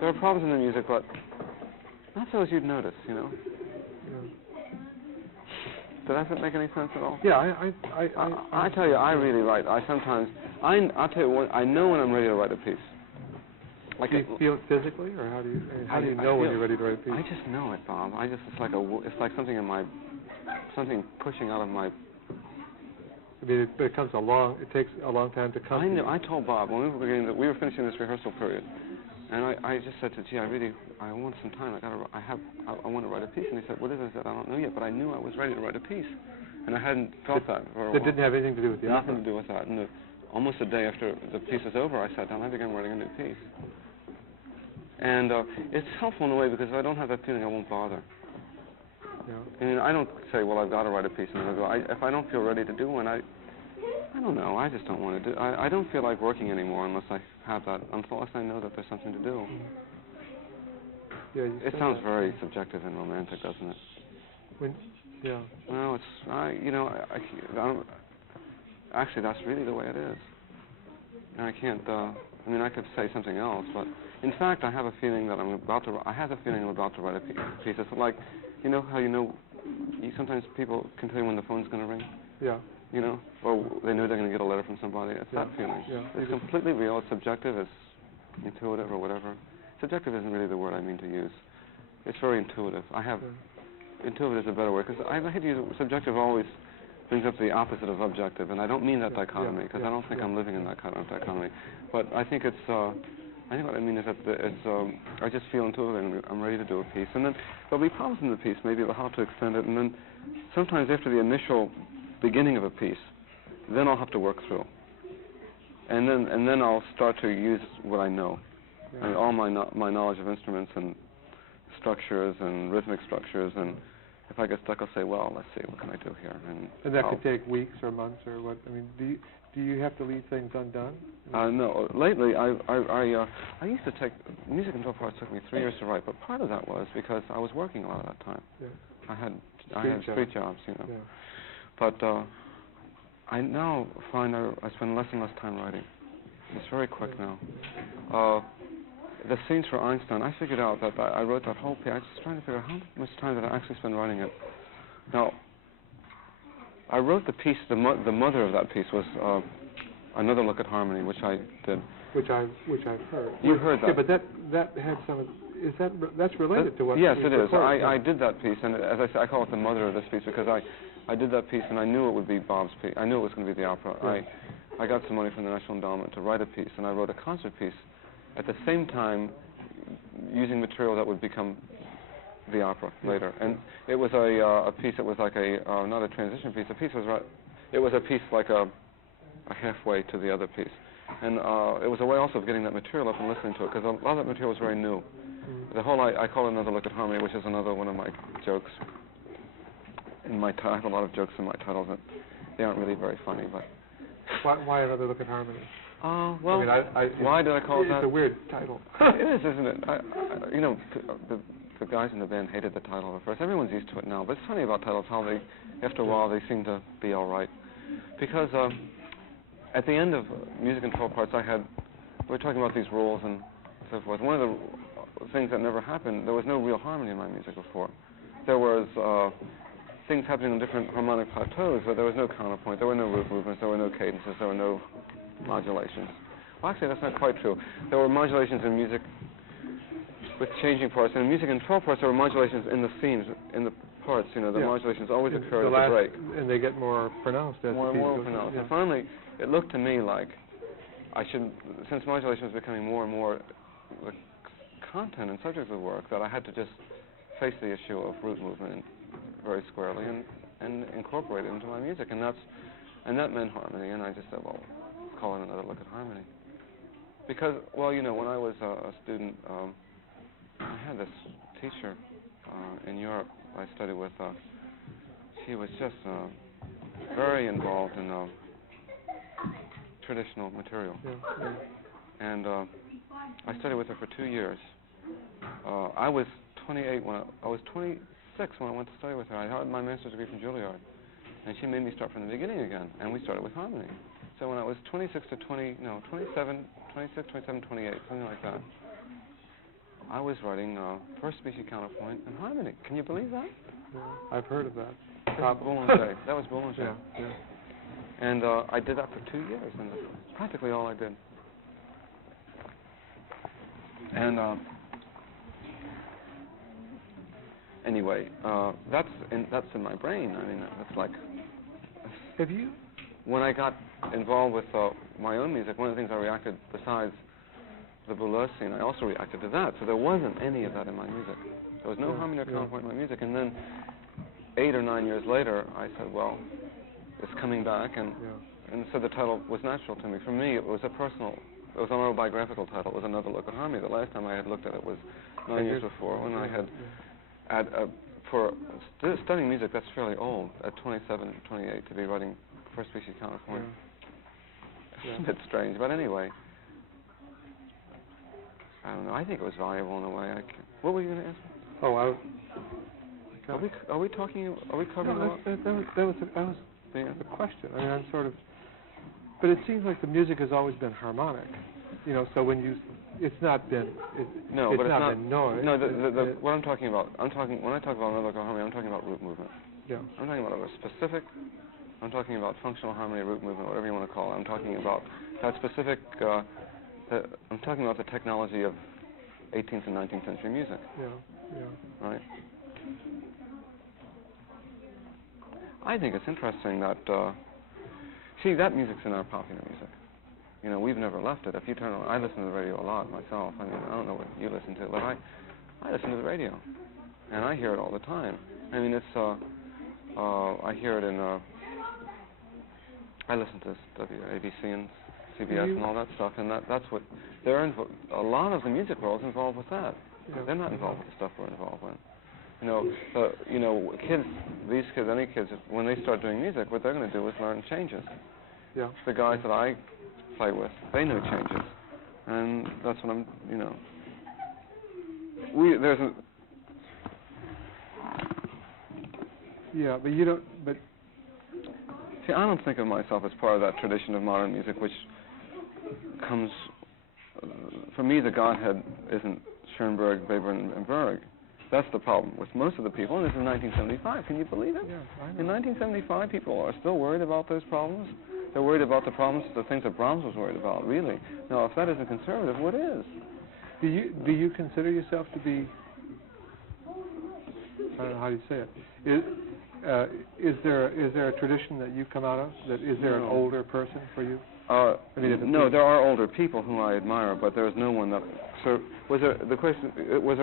There are problems in the music, but not so as you'd notice, you know. Yeah. Does that make any sense at all? Yeah, I tell you, I really write. I'll tell you what, I know when I'm ready to write a piece. Like, do you feel it physically, or how do you know when you're ready to write a piece? I just know it, Bob. It's like something in my, something pushing out of my. I mean, it takes a long time to come. I know. I told Bob when we were finishing this rehearsal period, and I just said to, gee, I want some time. I want to write a piece. And he said, what is it? I said, I don't know yet, but I knew I was ready to write a piece, and I hadn't felt that for a while. That didn't have anything to do with the opera? Nothing to do with that. And almost a day after the piece was over, I sat down and I began writing a new piece. And it's helpful in a way because if I don't have that feeling, I won't bother. Yeah. I mean, I don't say, well, I've got to write a piece, and then I go. If I don't feel ready to do one, I don't know. I just don't want to do. I don't feel like working anymore unless I have that. Unless I know that there's something to do. Yeah. It sounds very subjective and romantic, doesn't it? Yeah. Well, actually, that's really the way it is. And I can't. I mean, I could say something else, but in fact, I have a feeling that I have a feeling I'm about to write a piece. It's like, you know how sometimes people can tell you when the phone's going to ring. Yeah. You know, or they know they're going to get a letter from somebody. It's that feeling. Yeah. It's completely real. It's subjective. It's intuitive or whatever. Subjective isn't really the word I mean to use. It's very intuitive. Intuitive is a better word because I hate to use it. Subjective always brings up the opposite of objective, and I don't mean that dichotomy because I don't think I'm living in that kind of dichotomy. But I think it's. I think what I mean is that I just feel intuitively I'm ready to do a piece, and then there'll be problems in the piece, maybe about how to extend it, and then sometimes after the initial beginning of a piece, then I'll have to work through, and then I'll start to use what I know, I mean, all my knowledge of instruments and structures and rhythmic structures, and if I get stuck, I'll say, well, let's see, what can I do here? And that could take weeks or months or what? I mean, do you have to leave things undone? No. Lately, I used to take music and 12 parts. Took me 3 years to write, but part of that was because I was working a lot of that time. Yeah. I had street jobs, you know. Yeah. But I now find I spend less and less time writing. It's very quick now. The scenes for Einstein, I figured out that I wrote that whole piece. I was just trying to figure out how much time did I actually spend writing it. Now, I wrote the piece. The mother of that piece was Another Look at Harmony, which I did. Which I've heard. You heard that? Yeah, but that had some. That's related to what? Yes, it is. Recorded. I did that piece, and as I say, I call it the mother of this piece because I did that piece, and I knew it would be Bob's piece. I knew it was going to be the opera. Yeah. I got some money from the National Endowment to write a piece, and I wrote a concert piece at the same time using material that would become the opera later. And it was a piece that was like not a transition piece. It was a piece like a halfway to the other piece. And it was a way also of getting that material up and listening to it, because a lot of that material was very new. The whole, I call it Another Look at Harmony, which is another one of my jokes. I have a lot of jokes in my titles, and they aren't really very funny, but... Why Another Look at Harmony? Well, I mean, why did I call it that? It's a weird title. It is, isn't it? You know, the guys in the band hated the title at first. Everyone's used to it now, but it's funny about titles, how after a while, they seem to be all right. Because at the end of Music in 12 Parts, we were talking about these rules and so forth. One of the things that never happened, there was no real harmony in my music before. There was things happening on different harmonic plateaus, but there was no counterpoint, there were no root movements, there were no cadences, there were no modulations. Well, actually, that's not quite true. There were modulations in music with changing parts, and in Music in 12 Parts, there were modulations in the themes, in the parts, you know, the modulations always occurred at the break. And they get more pronounced as more the piece and more goes pronounced. on. And finally, it looked to me like I should, since modulation was becoming more and more the content and subject of the work, that I had to just face the issue of root movement very squarely and incorporate it into my music, and that meant harmony. And I just said, well, call it Another Look at Harmony, because, well, you know, when I was a student, I had this teacher in Europe I studied with. She was just very involved in traditional material. And I studied with her for 2 years. I was 28 when I was 26 when I went to study with her. I had my master's degree from Juilliard, and she made me start from the beginning again, and we started with harmony. So when I was 26, 27, 28, something like that, I was writing first species counterpoint and harmony. Can you believe that? Yeah, I've heard of that. Boulanger. That was Boulanger. Yeah. And I did that for 2 years, and that's practically all I did. And anyway, that's in my brain. I mean, that's like. Have you? When I got involved with my own music, one of the things I reacted, besides the burlesque scene, I also reacted to that. So there wasn't any of that in my music. There was no harmony or counterpoint in my music. And then 8 or 9 years later, I said, well, it's coming back, and so the title was natural to me. For me, it was a personal. It was an autobiographical title. It was another look at harmony. The last time I had looked at it was 9 years before, when I had, for studying music, that's fairly old, at 27, 28, to be writing first species counterpoint. It's a bit strange, but anyway. I don't know. I think it was valuable in a way. What were you going to ask? Oh, Are we talking? Are we covering? No, that was a question. I mean, I'm sort of. But it seems like the music has always been harmonic, you know. So when it's not been. No, it's but it's not been noise. No, what I'm talking about. When I talk about another harmony, I'm talking about root movement. Yeah. I'm talking about a specific. I'm talking about functional harmony, root movement, whatever you want to call it. I'm talking about that specific. I'm talking about the technology of 18th and 19th century music. Yeah. Right. I think it's interesting that, see, that music's in our popular music. You know, we've never left it. If you turn on, I listen to the radio a lot myself. I mean, I don't know what you listen to, but I listen to the radio, and I hear it all the time. I mean, it's, I hear it in, I listen to WABC and CBS and all that stuff, and that's what, a lot of the music world is involved with that. Yeah. They're not involved with the stuff we're involved with. You know, kids, these kids, any kids, when they start doing music, what they're going to do is learn changes. Yeah. The guys that I play with, they know changes, and that's what I'm, you know. Yeah, but you don't. But see, I don't think of myself as part of that tradition of modern music, which comes. For me, the Godhead isn't Schoenberg, Webern, and Berg. That's the problem with most of the people, and this is 1975. Can you believe it? Yeah, I know. In 1975, people are still worried about those problems. They're worried about the problems, the things that Brahms was worried about, really. Now, if that isn't conservative, what is? Do you consider yourself to be, I don't know how you say it, is there a tradition that you come out of? Is there an older person for you? No, there are older people whom I admire, but there is no one that. So, was there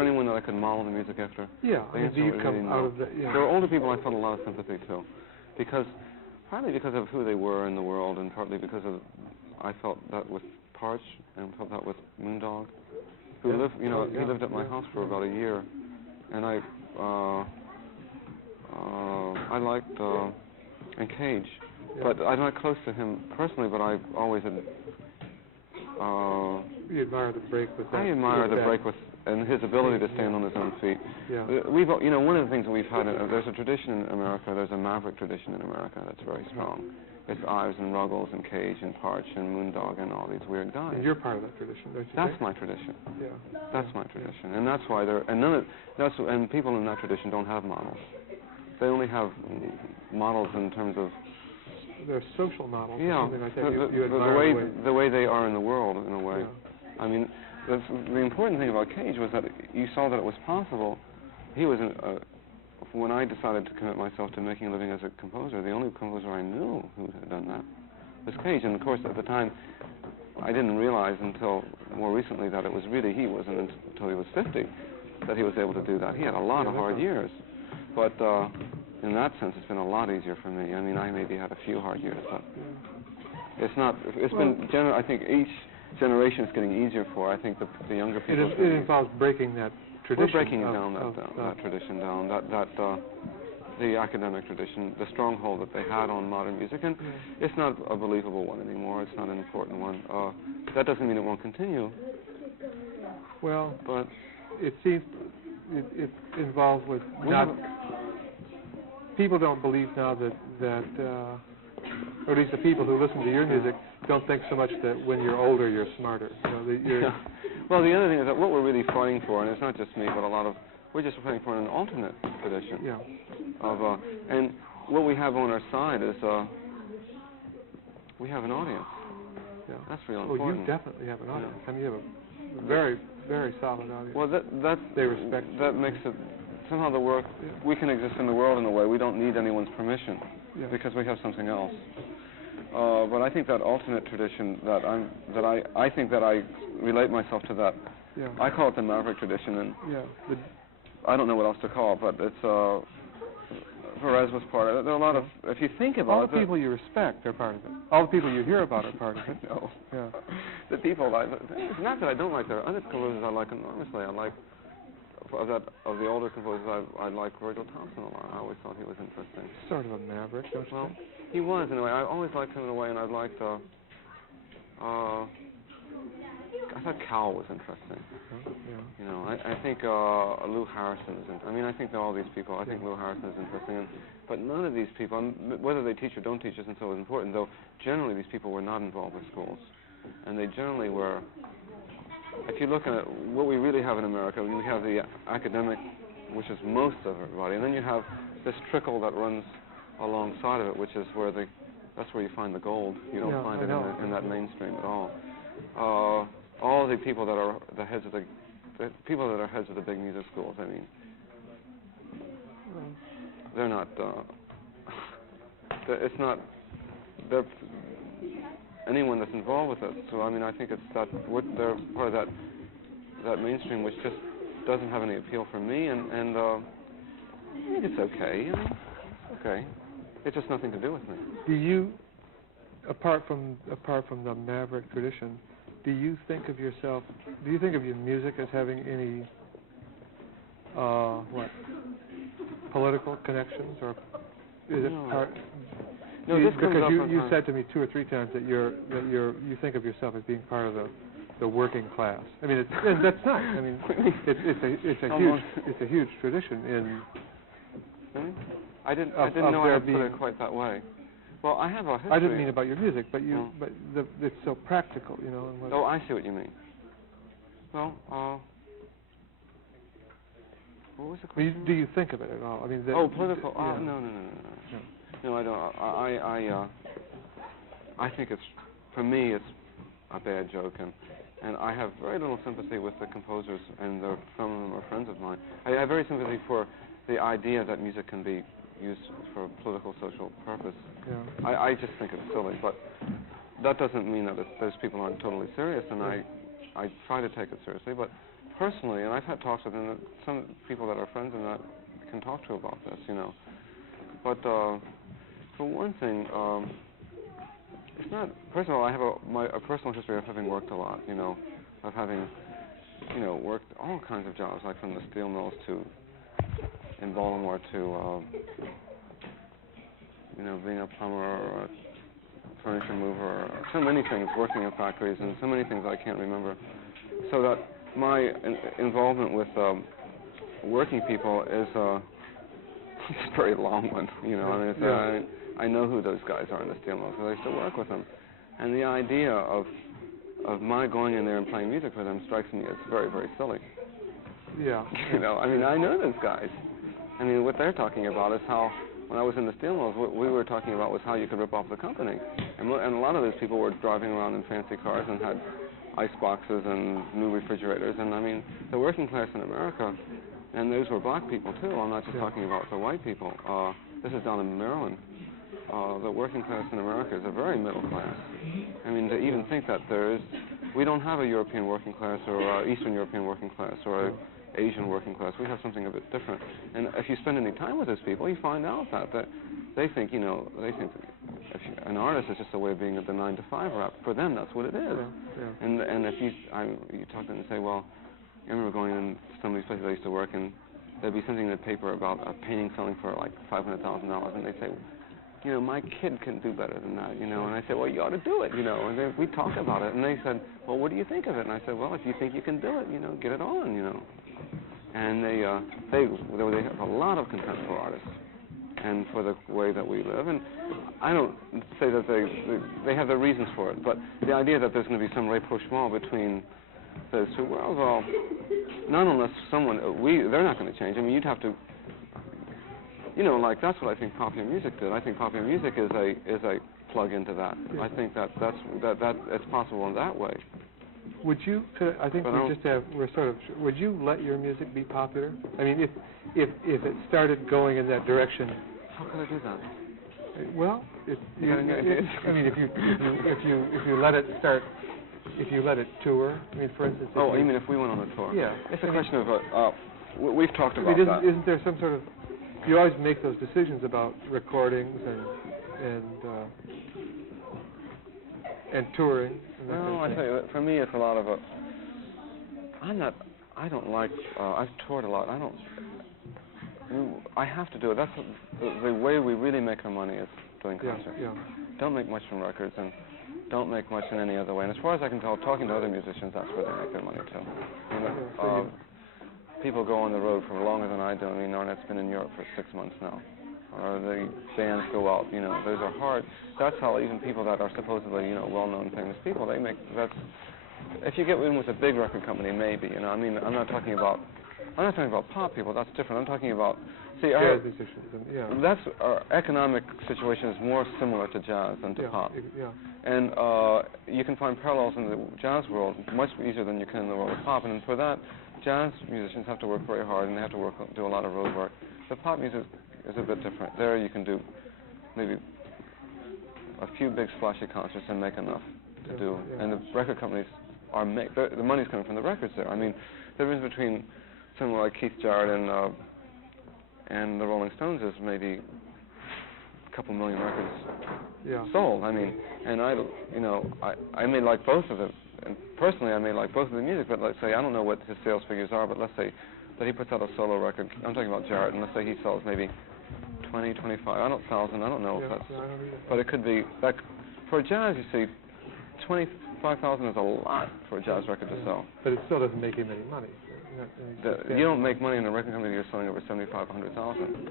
anyone that I could model the music after? Yeah. Do you come out of that? Yeah. There are older people I felt a lot of sympathy to, partly because of who they were in the world, and partly because I felt that with Parch, and felt that with Moondog, who lived, he lived at my house for about a year, and I liked and Cage. Yeah. But I'm not close to him personally, but I've always had. You admire the break with that. I admire the break with, and his ability to stand on his own feet. Yeah. One of the things that we've had, there's a tradition in America, there's a maverick tradition in America that's very strong. It's Ives and Ruggles and Cage and Parch and Moondog and all these weird guys. And you're part of that tradition, don't you? That's my tradition. Yeah. That's my tradition, and that's why and people in that tradition don't have models. They only have models in terms of. They're social models. Yeah, or something like that. You admire the way they are in the world, in a way. Yeah. I mean, the important thing about Cage was that you saw that it was possible. He was, when I decided to commit myself to making a living as a composer, the only composer I knew who had done that was Cage. And of course, at the time, I didn't realize until more recently that it was really he wasn't until he was 50 that he was able to do that. He had a lot of hard years, but. In that sense, it's been a lot easier for me. I mean, I maybe had a few hard years, but it's not. I think each generation is getting easier for. I think the younger people. It involves breaking that tradition. We're breaking that tradition down, the academic tradition, the stronghold that they had on modern music, and it's not a believable one anymore. It's not an important one. That doesn't mean it won't continue. Well, but it seems it's involved with people don't believe now that or at least the people who listen to your music don't think so much that when you're older you're smarter. You know, that you're Well, the other thing is that what we're really fighting for, and it's not just me, but we're just fighting for an alternate tradition. Yeah. And what we have on our side is we have an audience. Yeah. That's real important. Oh, you definitely have an audience. I mean, you have a very, very solid audience. Well, they respect. That makes it somehow the work. We can exist in the world in a way. We don't need anyone's permission because we have something else. But I think that alternate tradition I think that I relate myself to that. Yeah. I call it the Maverick tradition, and I don't know what else to call it, but it's Perez was part of it. There are a lot of, if you think about all the people you respect are part of it. All the people you hear about are part of it. No. Yeah. The people, it's not that I don't like their other composers. I like enormously. I like of the older composers. I like Virgil Thompson a lot. I always thought he was interesting. Sort of a maverick, don't you think? He was in a way. I always liked him in a way, and I liked. I thought Cowell was interesting. You know, I think Lou Harrison is interesting. I mean, I think that all these people, I think Lou Harrison is interesting, but none of these people, whether they teach or don't teach isn't so important, though generally these people were not involved with schools. And they generally were, if you look at what we really have in America, we have the academic, which is most of everybody, and then you have this trickle that runs alongside of it, which is where that's where you find the gold. You don't find it in that mainstream at all. All the people that are the heads of the people that are heads of the big music schools, I mean, they're not. It's not. They're anyone that's involved with it. So I mean, I think it's that they're part of that mainstream, which just doesn't have any appeal for me, and I think it's okay. I mean, it's okay. It's just nothing to do with me. Do you, apart from the Maverick tradition, do you think of yourself? Do you think of your music as having any political connections, or is it part? No, because you said to me 2 or 3 times that you think of yourself as being part of the working class. I mean, that's nice. I mean, it's a huge tradition in. Really? I didn't know I had put it quite that way. Well, I have a history. I didn't mean about your music, but it's so practical, you know. Oh, I see what you mean. Well, what was the question? Do you think of it at all? I mean, political. No, I don't. I think it's, for me, it's a bad joke, and I have very little sympathy with the composers, and some of them are friends of mine. I have very sympathy for the idea that music can be used for a political, social purpose. Yeah. I just think it's silly, but that doesn't mean that those people aren't totally serious, and I try to take it seriously. But personally, and I've had talks with them, some people that are friends and that can talk to about this, you know. But for one thing, it's not. First of all, I have a personal history of having worked a lot, you know, of having, you know, worked all kinds of jobs, like from the steel mills to in Baltimore to, you know, being a plumber or a furniture mover, or so many things, working in factories, and so many things I can't remember. So that my involvement with working people is it's a very long one, you know. I mean, I know who those guys are in the steel mills, because I used to work with them. And the idea of my going in there and playing music for them strikes me as very, very silly. Yeah. You know, I mean, I know those guys. I mean, what they're talking about is how, when I was in the steel mills, what we were talking about was how you could rip off the company. And a lot of those people were driving around in fancy cars and had ice boxes and new refrigerators. And I mean, the working class in America, and those were black people too, I'm not just talking about the white people. This is down in Maryland. The working class in America is a very middle class. I mean, to even think that we don't have a European working class or Eastern European working class or a Asian working class. We have something a bit different. And if you spend any time with those people, you find out that they think, you know, that an artist is just a way of being at the 9 to 5 rap. For them, that's what it is. And if you talk to them and say, well, I remember going in some of these places I used to work, and there'd be something in the paper about a painting selling for like $500,000, and they'd say, you know, my kid can do better than that, you know. And I said, well, you ought to do it, you know. And then we talk about it, and they said, well, what do you think of it? And I said, well, if you think you can do it, you know, get it on, you know. And they have a lot of contempt for artists and for the way that we live. And I don't say that they have their reasons for it, but the idea that there's going to be some rapprochement between those two worlds, well, not unless they're not going to change. I mean, you'd have to, you know, like that's what I think popular music did. I think popular music is a plug into that. Yeah. I think that it's possible in that way. Would you? I think would you let your music be popular? I mean, if it started going in that direction. How could I do that? Well, I mean, if you let it tour. I mean, for instance. Oh, you mean if we went on a tour? Yeah. It's a question of we've talked about that. Isn't there some sort of? You always make those decisions about recordings and touring. And that I tell you, for me, it's a lot of I've toured a lot. I have to do it. That's the way we really make our money is doing concerts. Yeah. Don't make much from records and don't make much in any other way. And as far as I can tell, talking to other musicians, that's where they make their money too. You know, people go on the road for longer than I do. I mean, Arnett's been in Europe for 6 months now. Or the bands go out, you know, those are hard. That's how even people that are supposedly, you know, well-known, famous people, if you get in with a big record company, maybe, you know, I mean, I'm not talking about pop people, that's different. I'm talking about, jazz musicians, that's, our economic situation is more similar to jazz than to pop. Yeah. And you can find parallels in the jazz world much easier than you can in the world of pop, and for that, jazz musicians have to work very hard, and they have to do a lot of road work. The pop music is a bit different. There you can do maybe a few big splashy concerts and make enough to do. Yeah. And the record companies the money's coming from the records there. I mean, the difference between someone like Keith Jarrett and the Rolling Stones is maybe a couple million records sold. I mean, and I may like both of them. And personally, I may like both of the music, but let's say, I don't know what his sales figures are, but let's say that he puts out a solo record. I'm talking about Jarrett, and let's say he sells maybe 20, 25, thousand. I don't know if that's, but it could be, like, for jazz, you see, 25,000 is a lot for a jazz record to sell. But it still doesn't make him any money. You don't make money in a record company if you're selling over 75, 100,000.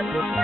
Thank you.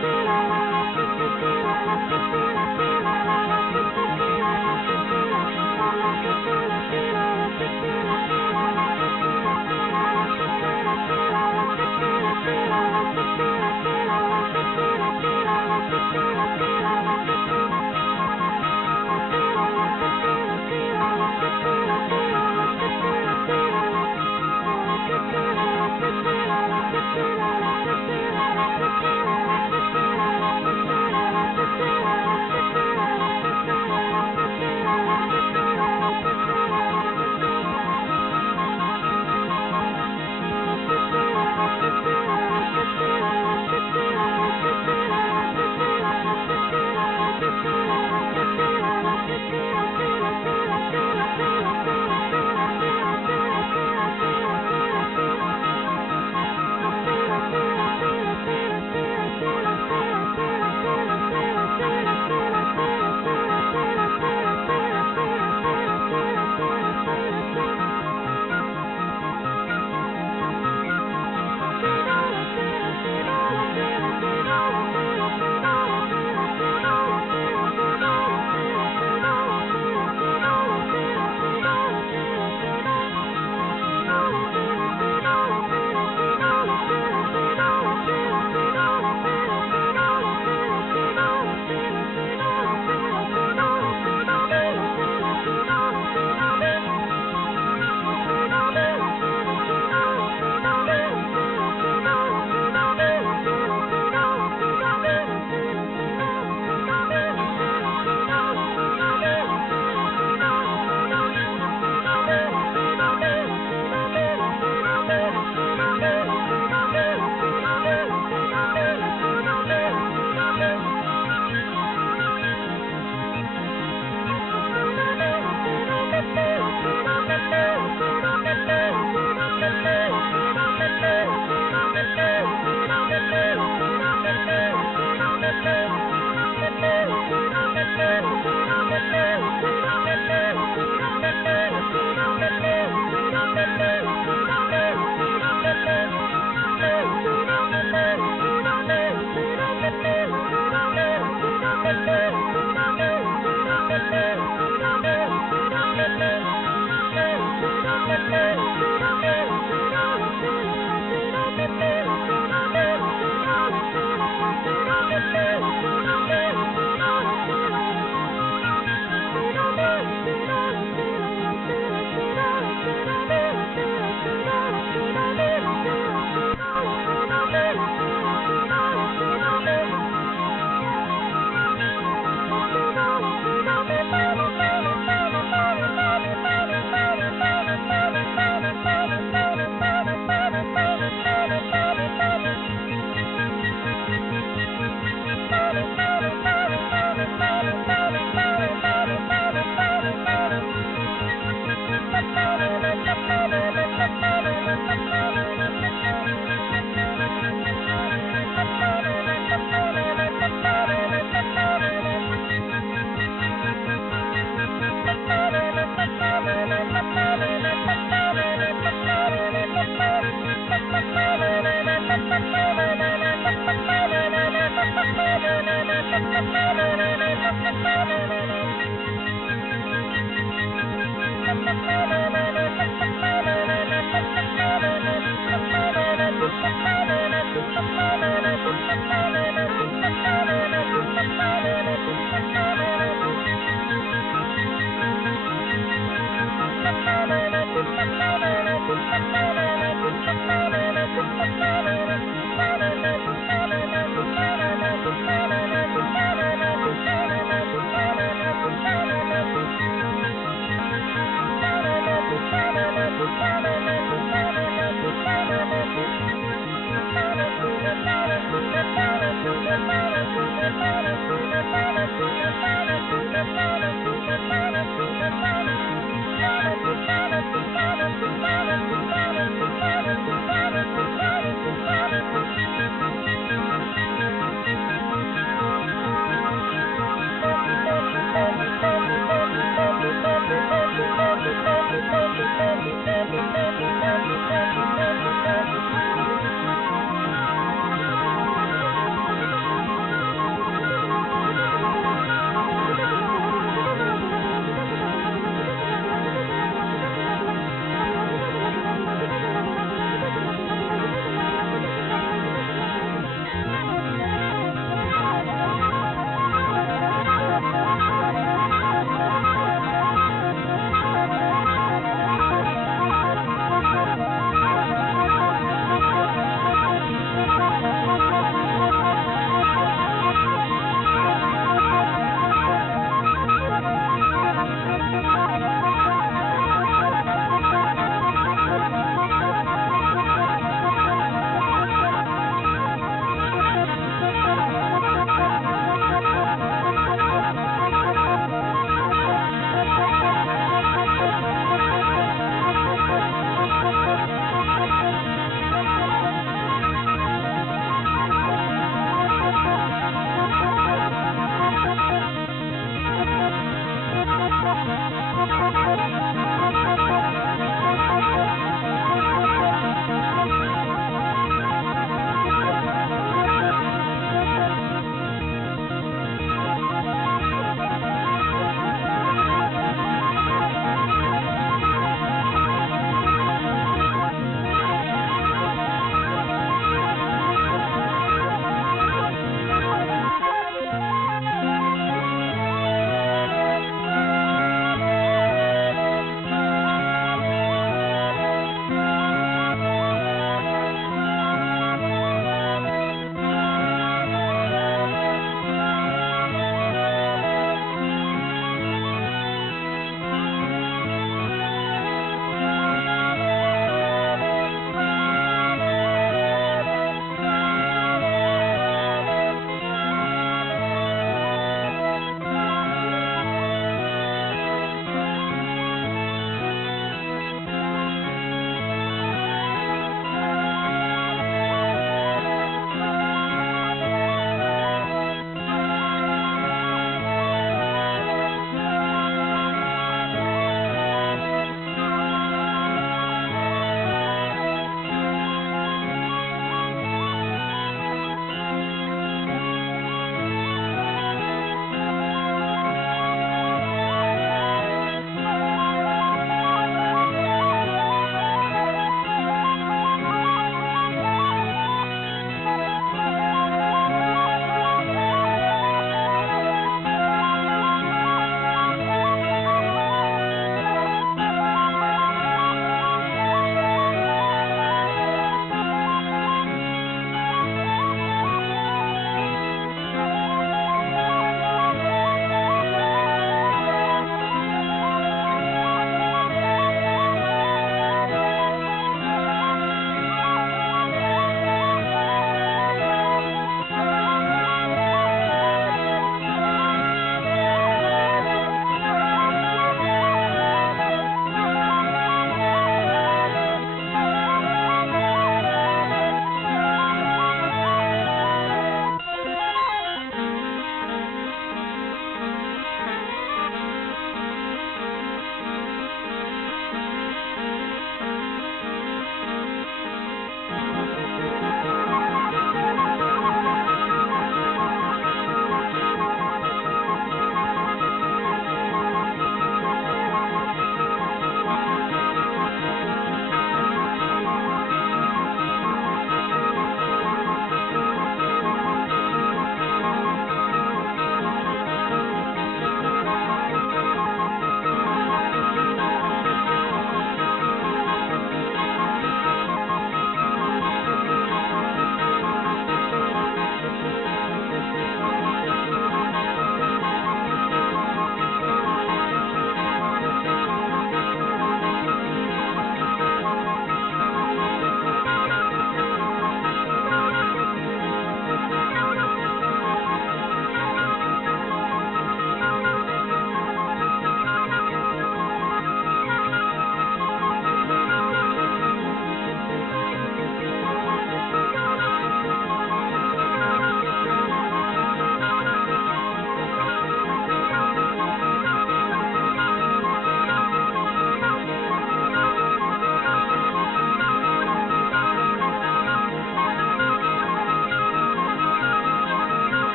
Thank you.